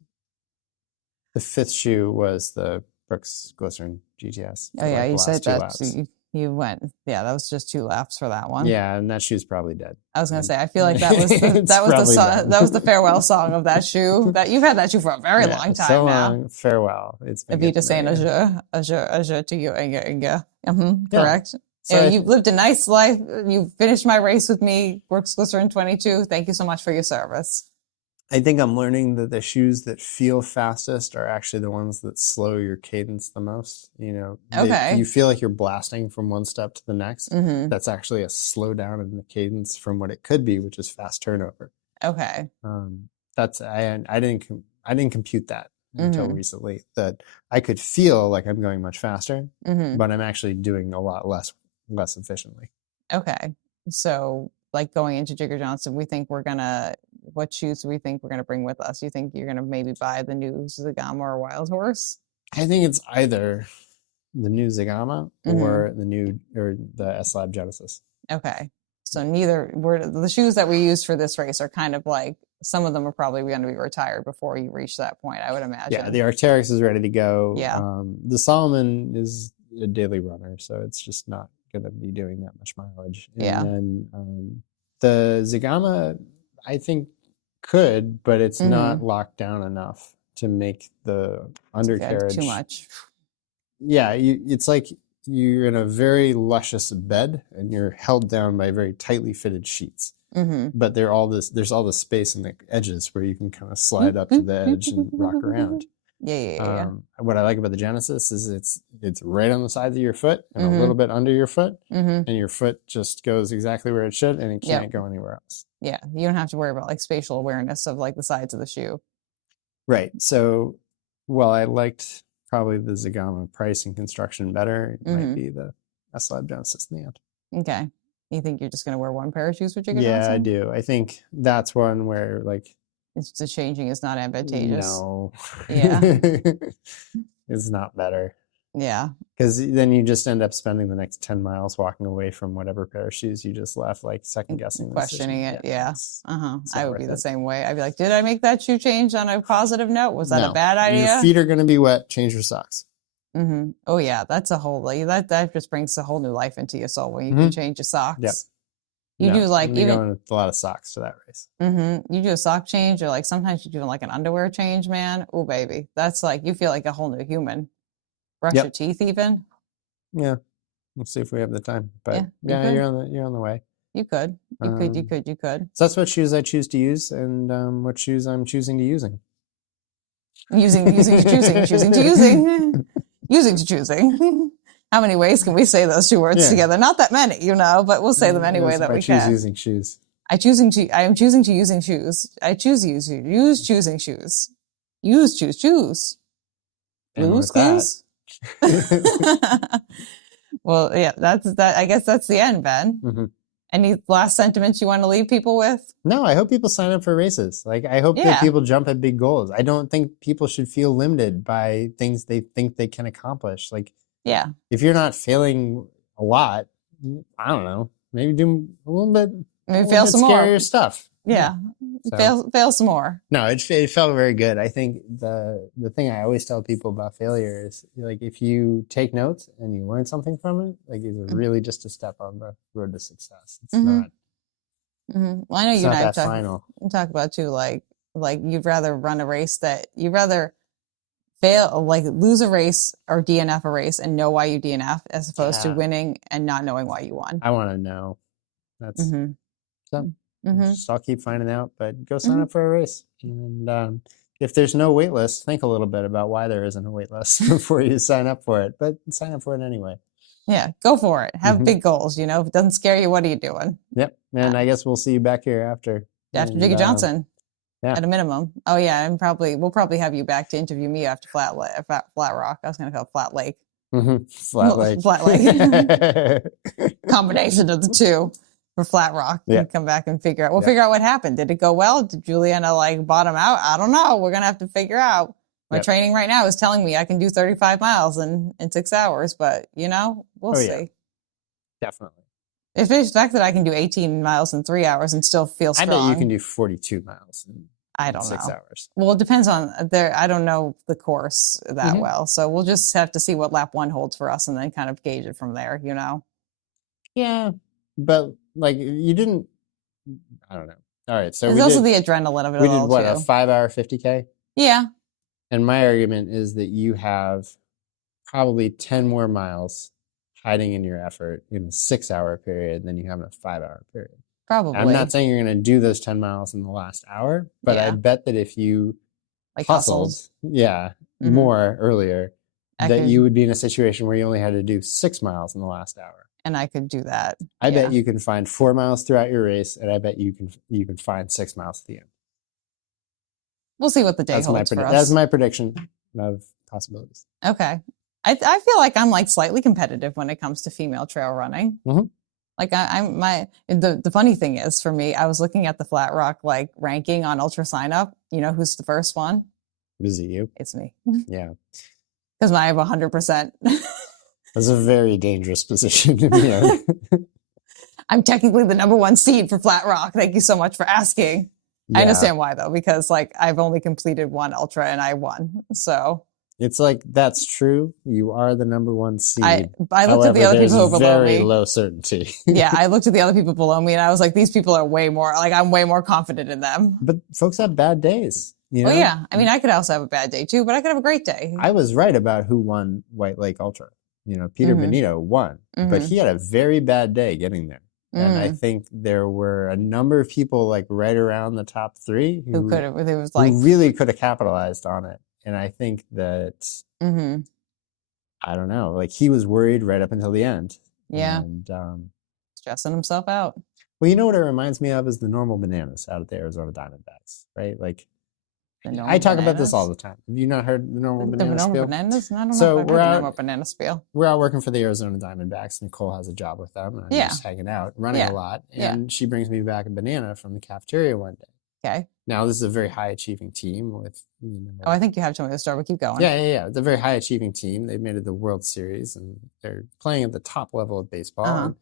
The fifth shoe was the Brooks Glycerin GTS. Oh yeah, you said that. So you went. Yeah, that was just 2 laps for that one. Yeah, and that shoe's probably dead. I was gonna say, I feel like that was the farewell song of that shoe. That you've had that shoe for a very long time so now. Long, farewell. It's been Evita saying adieu to you. Correct. So you've lived a nice life. You've finished my race with me, Brooks Glycerin 22. Thank you so much for your service. I think I'm learning that the shoes that feel fastest are actually the ones that slow your cadence the most. You know, you feel like you're blasting from one step to the next. Mm-hmm. That's actually a slowdown in the cadence from what it could be, which is fast turnover. Okay. I didn't compute that until recently, that I could feel like I'm going much faster, but I'm actually doing a lot less efficiently. Okay. So like going into Jigger Johnson, what shoes do we think we're going to bring with us? You think you're going to maybe buy the new Zagama or Wild Horse? I think it's either the new Zagama or the S-Lab Genesis. Okay. So the shoes that we use for this race are kind of like, some of them are probably going to be retired before you reach that point, I would imagine. Yeah, the Arc'teryx is ready to go. Yeah. The Salomon is a daily runner, so it's just not going to be doing that much mileage. And then the Zagama, I think, could, but it's not locked down enough to make the undercarriage too much. Yeah, it's like you're in a very luscious bed and you're held down by very tightly fitted sheets. But there's all this space in the edges where you can kind of slide up to the edge and rock around. Yeah. What I like about the Genesis is it's right on the sides of your foot and a little bit under your foot, and your foot just goes exactly where it should, and it can't go anywhere else. Yeah, you don't have to worry about like spatial awareness of like the sides of the shoe. Right. So, while I liked probably the Zagama price and construction better. It might be the S-Lab Genesis in the end. Okay. You think you're just going to wear one pair of shoes for Jigger Yeah, Johnson? I do. I think that's one where like It's the changing is not advantageous. no. Yeah. It's not better. Yeah. Because then you just end up spending the next 10 miles walking away from whatever pair of shoes you just left, like second guessing, questioning it. Yeah. I would be the it. same way. I'd be like, did I make that shoe change on a positive note? Was that No. a bad idea? Your feet are going to be wet. Change your socks. Oh yeah, that's a whole that just brings a whole new life into your soul when you can change your socks. Yep. You do like I'm even going with a lot of socks to that race. you do a sock change, or like sometimes you do like an underwear change, man. Oh baby, that's like you feel like a whole new human. Brush your teeth even. Yeah, we'll see if we have the time. But Yeah, you're on the way. You could. You could. So that's what shoes I choose to use, and what shoes I'm choosing to using. Using to choosing. How many ways can we say those two words together? Not that many, but we'll say them any way that we can. I choose using shoes. I am choosing to using shoes. I choose choosing shoes. Choose. Blues clues. Well, yeah, that's that. I guess that's the end, Ben. Mm-hmm. Any last sentiments you want to leave people with? No, I hope people sign up for races. Like, I hope that people jump at big goals. I don't think people should feel limited by things they think they can accomplish. Like, if you're not failing a lot, I don't know, maybe do a little bit, fail some more scarier stuff. Yeah. So, fail some more. No, it felt very good. I think the thing I always tell people about failure is, like, if you take notes and you learn something from it, like, it's really just a step on the road to success. It's not. Well, I know you and I talk about too, like you'd rather run a race that you'd rather fail, like lose a race or DNF a race and know why you DNF as opposed to winning and not knowing why you won. I want to know. That's so. So I'll keep finding out, but go sign up for a race. And if there's no wait list, think a little bit about why there isn't a wait list before you sign up for it, but sign up for it anyway. Yeah, go for it. Have big goals, If it doesn't scare you, what are you doing? Yep. And I guess we'll see you back here after Jigger Johnson. At a minimum. Oh yeah, and we'll probably have you back to interview me after Flat Rock. I was going to call it Flat Lake. Flat Lake. Flat Lake. Combination of the two. For Flat Rock, and come back and figure out. We'll figure out what happened. Did it go well? Did Juliana bottom out? I don't know. We're gonna have to figure out. My training right now is telling me I can do 35 miles in 6 hours, but we'll see. Yeah. Definitely. It's the fact that I can do 18 miles in 3 hours and still feel strong. I bet you can do 42 miles in 6 hours. Well, it depends on I don't know the course that well, so we'll just have to see what lap 1 holds for us, and then kind of gauge it from there. Yeah, but. You didn't, I don't know. All right. So there's also the adrenaline of it all. We did what, a 5-hour 50K? Yeah. And my argument is that you have probably 10 more miles hiding in your effort in a 6-hour period than you have in a 5-hour period. Probably. I'm not saying you're going to do those 10 miles in the last hour, but I bet that if you hustled, more earlier, that you would be in a situation where you only had to do 6 miles in the last hour. And I could do that. I bet you can find 4 miles throughout your race, and I bet you can find 6 miles at the end. We'll see what the day holds for us. That's my prediction of possibilities. Okay. I feel like I'm slightly competitive when it comes to female trail running. Mm-hmm. The funny thing is for me, I was looking at the Flat Rock ranking on Ultra Sign Up. You know who's the first one? Is it you? It's me. Yeah. Because I have 100%. That's a very dangerous position to be in. I'm technically the number 1 seed for Flat Rock. Thank you so much for asking. Yeah. I understand why though, because I've only completed 1 ultra and I won. So it's that's true. You are the number 1 seed. I looked at the other people who are below me. Very low certainty. Yeah, I looked at the other people below me and I was like, these people are way more, I'm way more confident in them. But folks have bad days. Oh yeah. I mean, I could also have a bad day too, but I could have a great day. I was right about who won White Lake Ultra. Peter Benito won, but he had a very bad day getting there. And I think there were a number of people right around the top 3 who really could have capitalized on it. And I think that, I don't know, he was worried right up until the end. Yeah. And stressing himself out. Well, you know what it reminds me of is the normal bananas out at the Arizona Diamondbacks, right? I talk about this all the time. Have you not heard the normal banana spiel? Bananas? I don't So know if I've heard the normal banana spiel. We're out working for the Arizona Diamondbacks. Nicole has a job with them, and I'm just hanging out, running a lot. And she brings me back a banana from the cafeteria one day. Okay. Now, this is a very high-achieving team with, Oh, I think you have told me the story, but keep going. Yeah. It's a very high-achieving team. They've made it to the World Series, and they're playing at the top level of baseball.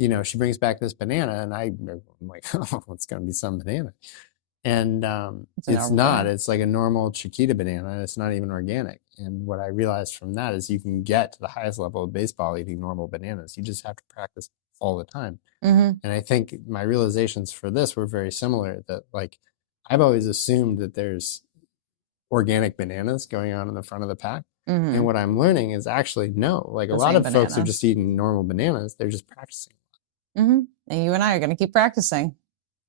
And, she brings back this banana, and I'm like, oh, it's going to be some banana. And it's not. It's like a normal Chiquita banana. It's not even organic. And what I realized from that is you can get to the highest level of baseball eating normal bananas. You just have to practice all the time. And I think my realizations for this were very similar, that like I've always assumed that there's organic bananas going on in the front of the pack. And what I'm learning is actually no. Like a lot of folks are just eating normal bananas. They're just practicing. And you and I are going to keep practicing.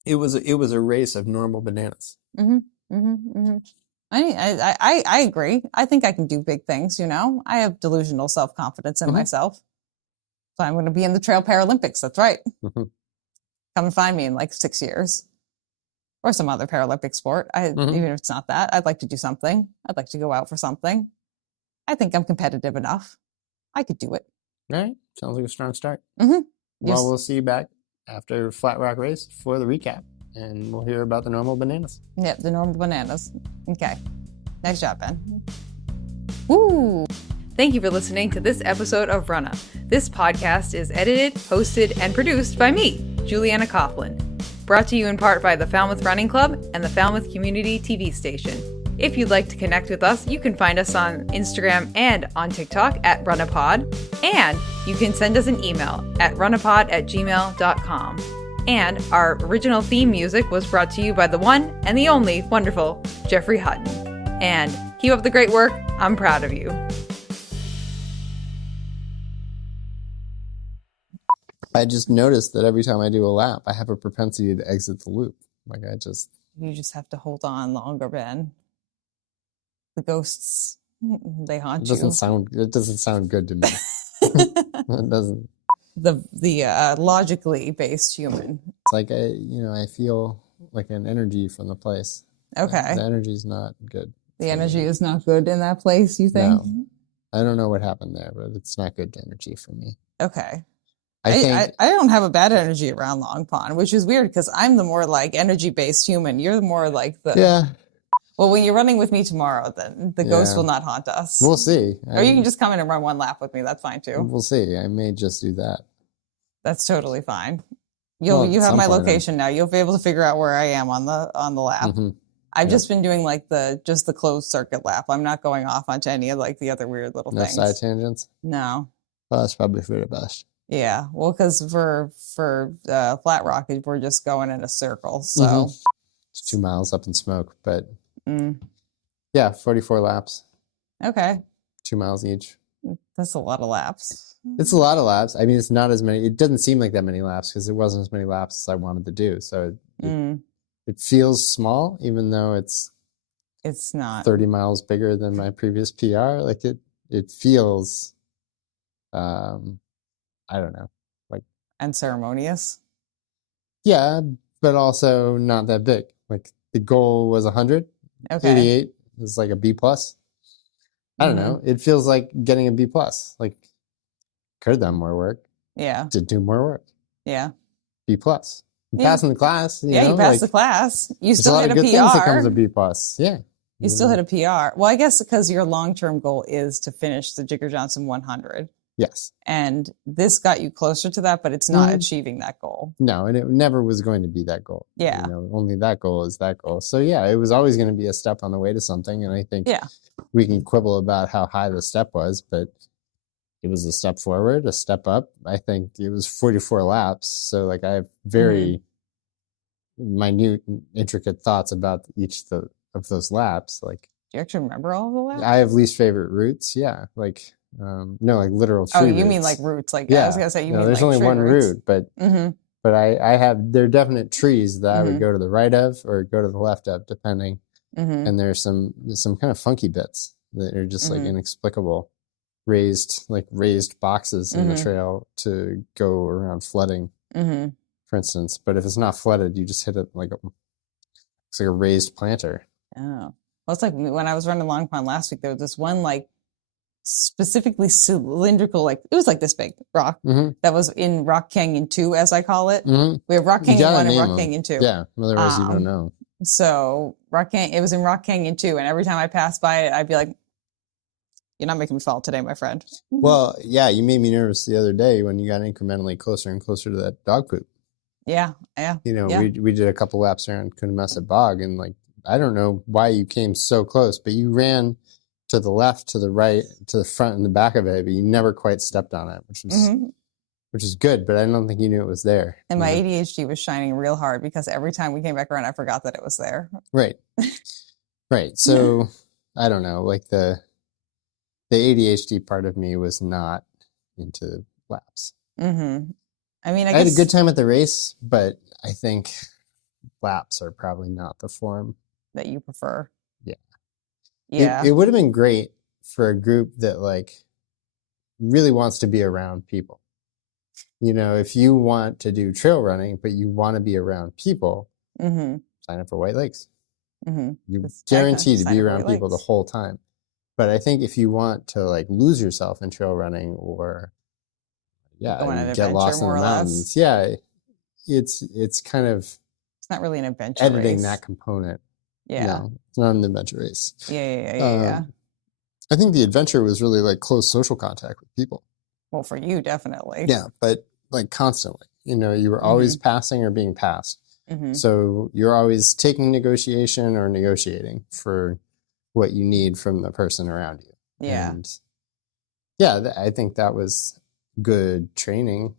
It was a race of normal bananas. I agree. I think I can do big things. I have delusional self-confidence in myself. So I'm going to be in the Trail Paralympics. That's right. Come and find me in like 6 years, or some other Paralympic sport. Even if it's not that, I'd like to do something. I'd like to go out for something. I think I'm competitive enough. I could do it. All right. Sounds like a strong start. Well, we'll see you back after Flat Rock race for the recap, and we'll hear about the normal bananas. Yep, the normal bananas. Okay. Nice job, Ben. Woo! Thank you for listening to this episode of Runnah. This podcast is edited, hosted, and produced by me, Juliana Coughlin. Brought to you in part by the Falmouth Running Club and the Falmouth Community TV station. If you'd like to connect with us, you can find us on Instagram and on TikTok at RunnahPod. And you can send us an email at runnahpod@gmail.com. And our original theme music was brought to you by the one and the only wonderful Jeffrey Hutton. And keep up the great work. I'm proud of you. I just noticed that every time I do a lap, I have a propensity to exit the loop. You just have to hold on longer, Ben. The ghosts, they haunt you. It doesn't sound good to me. It doesn't. The logically based human. It's like I feel like an energy from the place. Okay. The energy's not good. The energy is not good in that place, you think? No. I don't know what happened there, but it's not good energy for me. Okay. I don't have a bad energy around Long Pond, which is weird because I'm the more like energy-based human. You're more like the... Yeah. Well, when you're running with me tomorrow, then the ghost will not haunt us. We'll see. Or you can just come in and run one lap with me. That's fine too. We'll see. I may just do that. That's totally fine. You have my location now. You'll be able to figure out where I am on the lap. I've just been doing like the closed circuit lap. I'm not going off onto any of like the other weird little things. No side tangents? No. Well, that's probably for the best. Yeah. Well, because for Flat Rock, we're just going in a circle. So it's 2 miles up in smoke, but yeah, 44 laps. Okay. 2 miles each. That's a lot of laps. It's a lot of laps. I mean, it's not as many. It doesn't seem like that many laps because it wasn't as many laps as I wanted to do. So it feels small, even though it's not 30 miles bigger than my previous PR. Like it feels, I don't know, like unceremonious. Yeah, but also not that big. Like the goal was 100. Okay. 88 is like a B plus. I don't know. It feels like getting a B plus. Like could have done more work. Yeah. To do more work. Yeah. B plus. Passing the class. You passed the class. You still hit a PR. Things that comes a B plus. Yeah. You still hit a PR. Well, I guess because your long-term goal is to finish the Jigger Johnson 100. Yes. And this got you closer to that, but it's not achieving that goal. No, and it never was going to be that goal. Yeah. Only that goal is that goal. So yeah, it was always going to be a step on the way to something. And I think we can quibble about how high the step was, but it was a step forward, a step up. I think it was 44 laps. So like I have very minute, intricate thoughts about each of those laps. Like, do you actually remember all of the laps? I have least favorite routes. Yeah. Like, no, like literal tree routes. mean like routes. Like, I was going to say, there's like only one route, but there are definite trees that I would go to the right of or go to the left of, depending. And there's some kind of funky bits that are just like inexplicable, raised boxes in the trail to go around flooding, for instance. But if it's not flooded, you just hit it it's like a raised planter. Oh. Well, it's like when I was running Long Pond last week, there was this one like specifically cylindrical, like it was like this big rock that was in Rock Canyon 2, as I call it. We have Rock Canyon 1 and Rock Canyon 2. Yeah, otherwise you don't know. So it was in Rock Canyon 2, and every time I passed by it, I'd be like, "You're not making me fall today, my friend." Well, yeah, you made me nervous the other day when you got incrementally closer and closer to that dog poop. Yeah. You know, we did a couple laps around Coonamessett Bog, and like I don't know why you came so close, but you ran to the left, to the right, to the front and the back of it, but you never quite stepped on it, which is good, but I don't think you knew it was there. And my ADHD was shining real hard because every time we came back around, I forgot that it was there. Right. Right. So I don't know, like the ADHD part of me was not into laps. I mean, I had a good time at the race, but I think laps are probably not the form that you prefer. Yeah. It would have been great for a group that like really wants to be around people. You know, if you want to do trail running, but you want to be around people, sign up for White Lakes. You're guaranteed to be around people the whole time. But I think if you want to like lose yourself in trail running or get lost in the mountains, it's kind of it's not really an adventure editing race. That component. Yeah. No, it's not an adventure race. Yeah. I think the adventure was really like close social contact with people. Well, for you, definitely. Yeah, but like constantly, you know, you were always passing or being passed. So you're always taking negotiation or negotiating for what you need from the person around you. Yeah. And I think that was good training.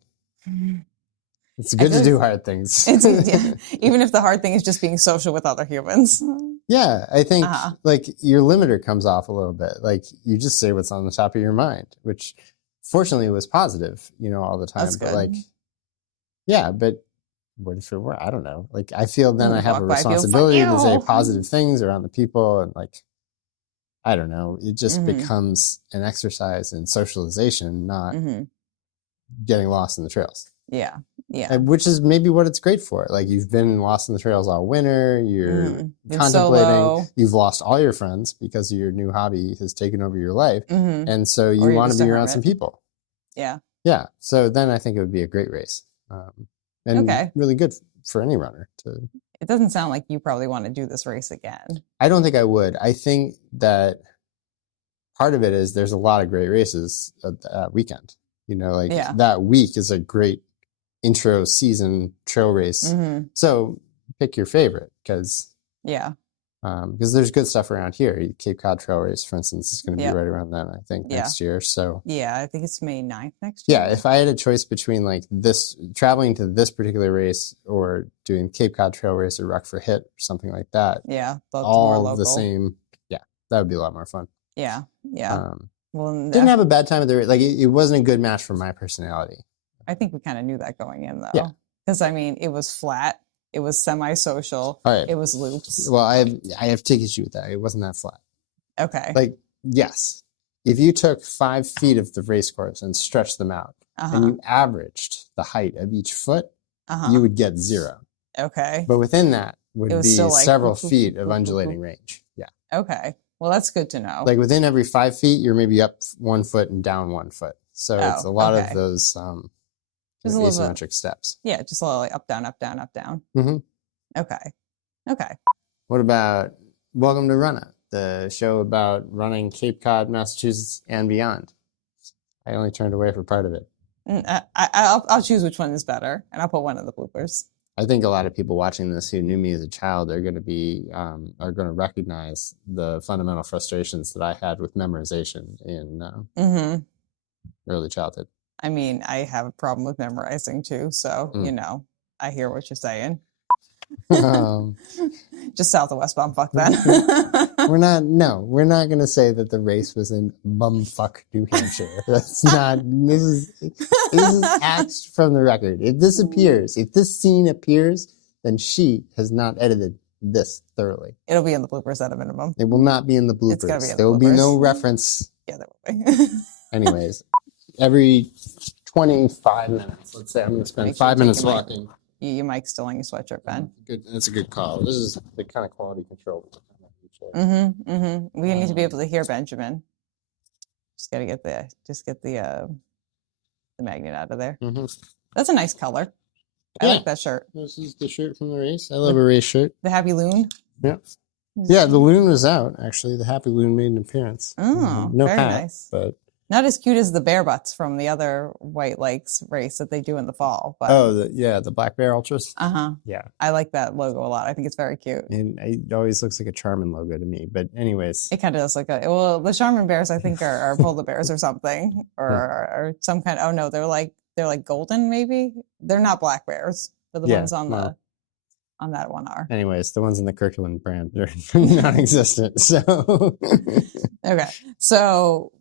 It's good to do hard things. Even if the hard thing is just being social with other humans. Yeah, I think like your limiter comes off a little bit. Like you just say what's on the top of your mind, which fortunately was positive, you know, all the time. That's but good. like, yeah, but what if it were? I don't know. Like I feel then I have a responsibility to say positive things around the people, and like, I don't know. It just becomes an exercise in socialization, not getting lost in the trails. Yeah. Which is maybe what it's great for. Like you've been lost in the trails all winter. You're contemplating. Solo. You've lost all your friends because your new hobby has taken over your life, and so you want to be around some people. Yeah. Yeah. So then I think it would be a great race, and really good for any runner to. It doesn't sound like you probably want to do this race again. I don't think I would. I think that part of it is there's a lot of great races that weekend. You know, like that week is a great intro season trail race. So pick your favorite because there's good stuff around here. Cape Cod Trail Race, for instance, is going to be right around then, I think, next year. So I think it's May 9th next year. Yeah, if I had a choice between like this traveling to this particular race or doing Cape Cod Trail Race or Ruck for Hit or something like that, all the same, that would be a lot more fun. Yeah. Well, didn't have a bad time at the race. Like it wasn't a good match for my personality. I think we kind of knew that going in, though. Yeah. Because, I mean, it was flat. It was semi-social. All right. It was loops. Well, I have to take issue with that. It wasn't that flat. Okay. Like, yes. If you took 5 feet of the race course and stretched them out, and you averaged the height of each foot, you would get 0. Okay. But within that would be several feet of undulating range. Yeah. Okay. Well, that's good to know. Like within every 5 feet, you're maybe up 1 foot and down 1 foot. So it's a lot of those just asymmetric steps. Yeah, just a little like up, down, up, down, up, down. Okay. What about Welcome to Runnah, the show about running Cape Cod, Massachusetts, and beyond? I only turned away for part of it. I'll choose which one is better, and I'll put one of the bloopers. I think a lot of people watching this who knew me as a child are going to recognize the fundamental frustrations that I had with memorization in early childhood. I mean, I have a problem with memorizing too, so you know, I hear what you're saying. Just south of West Bumfuck, then. We're not going to say that the race was in bumfuck, New Hampshire. That's not. This is axed from the record. If this scene appears, then she has not edited this thoroughly. It'll be in the bloopers at a minimum. It will not be in the bloopers. It's gotta be in the there will bloopers. be no reference. Yeah, there will be. Anyways, every 25 minutes, let's say I'm going to spend 5 minutes walking. Your mic's still on your sweatshirt, Ben. Good. That's a good call. This is the kind of quality control we're talking about. We need to be able to hear Benjamin. Just gotta get the magnet out of there. That's a nice color. I like that shirt. This is the shirt from the race. I love a race shirt. The Happy Loon. Yeah. Yeah, the loon was out, actually. The Happy Loon made an appearance. Oh, no very hat, nice. But not as cute as the bear butts from the other White Lakes race that they do in the fall. But the Black Bear Ultras. Yeah. I like that logo a lot. I think it's very cute. And it always looks like a Charmin logo to me. But anyways. It kind of does the Charmin bears, I think, are polar bears or something. Or some kind of, oh no, they're like golden maybe. They're not black bears, but the ones on that one are. Anyways, the ones in the Kirkland brand are non-existent. So okay. So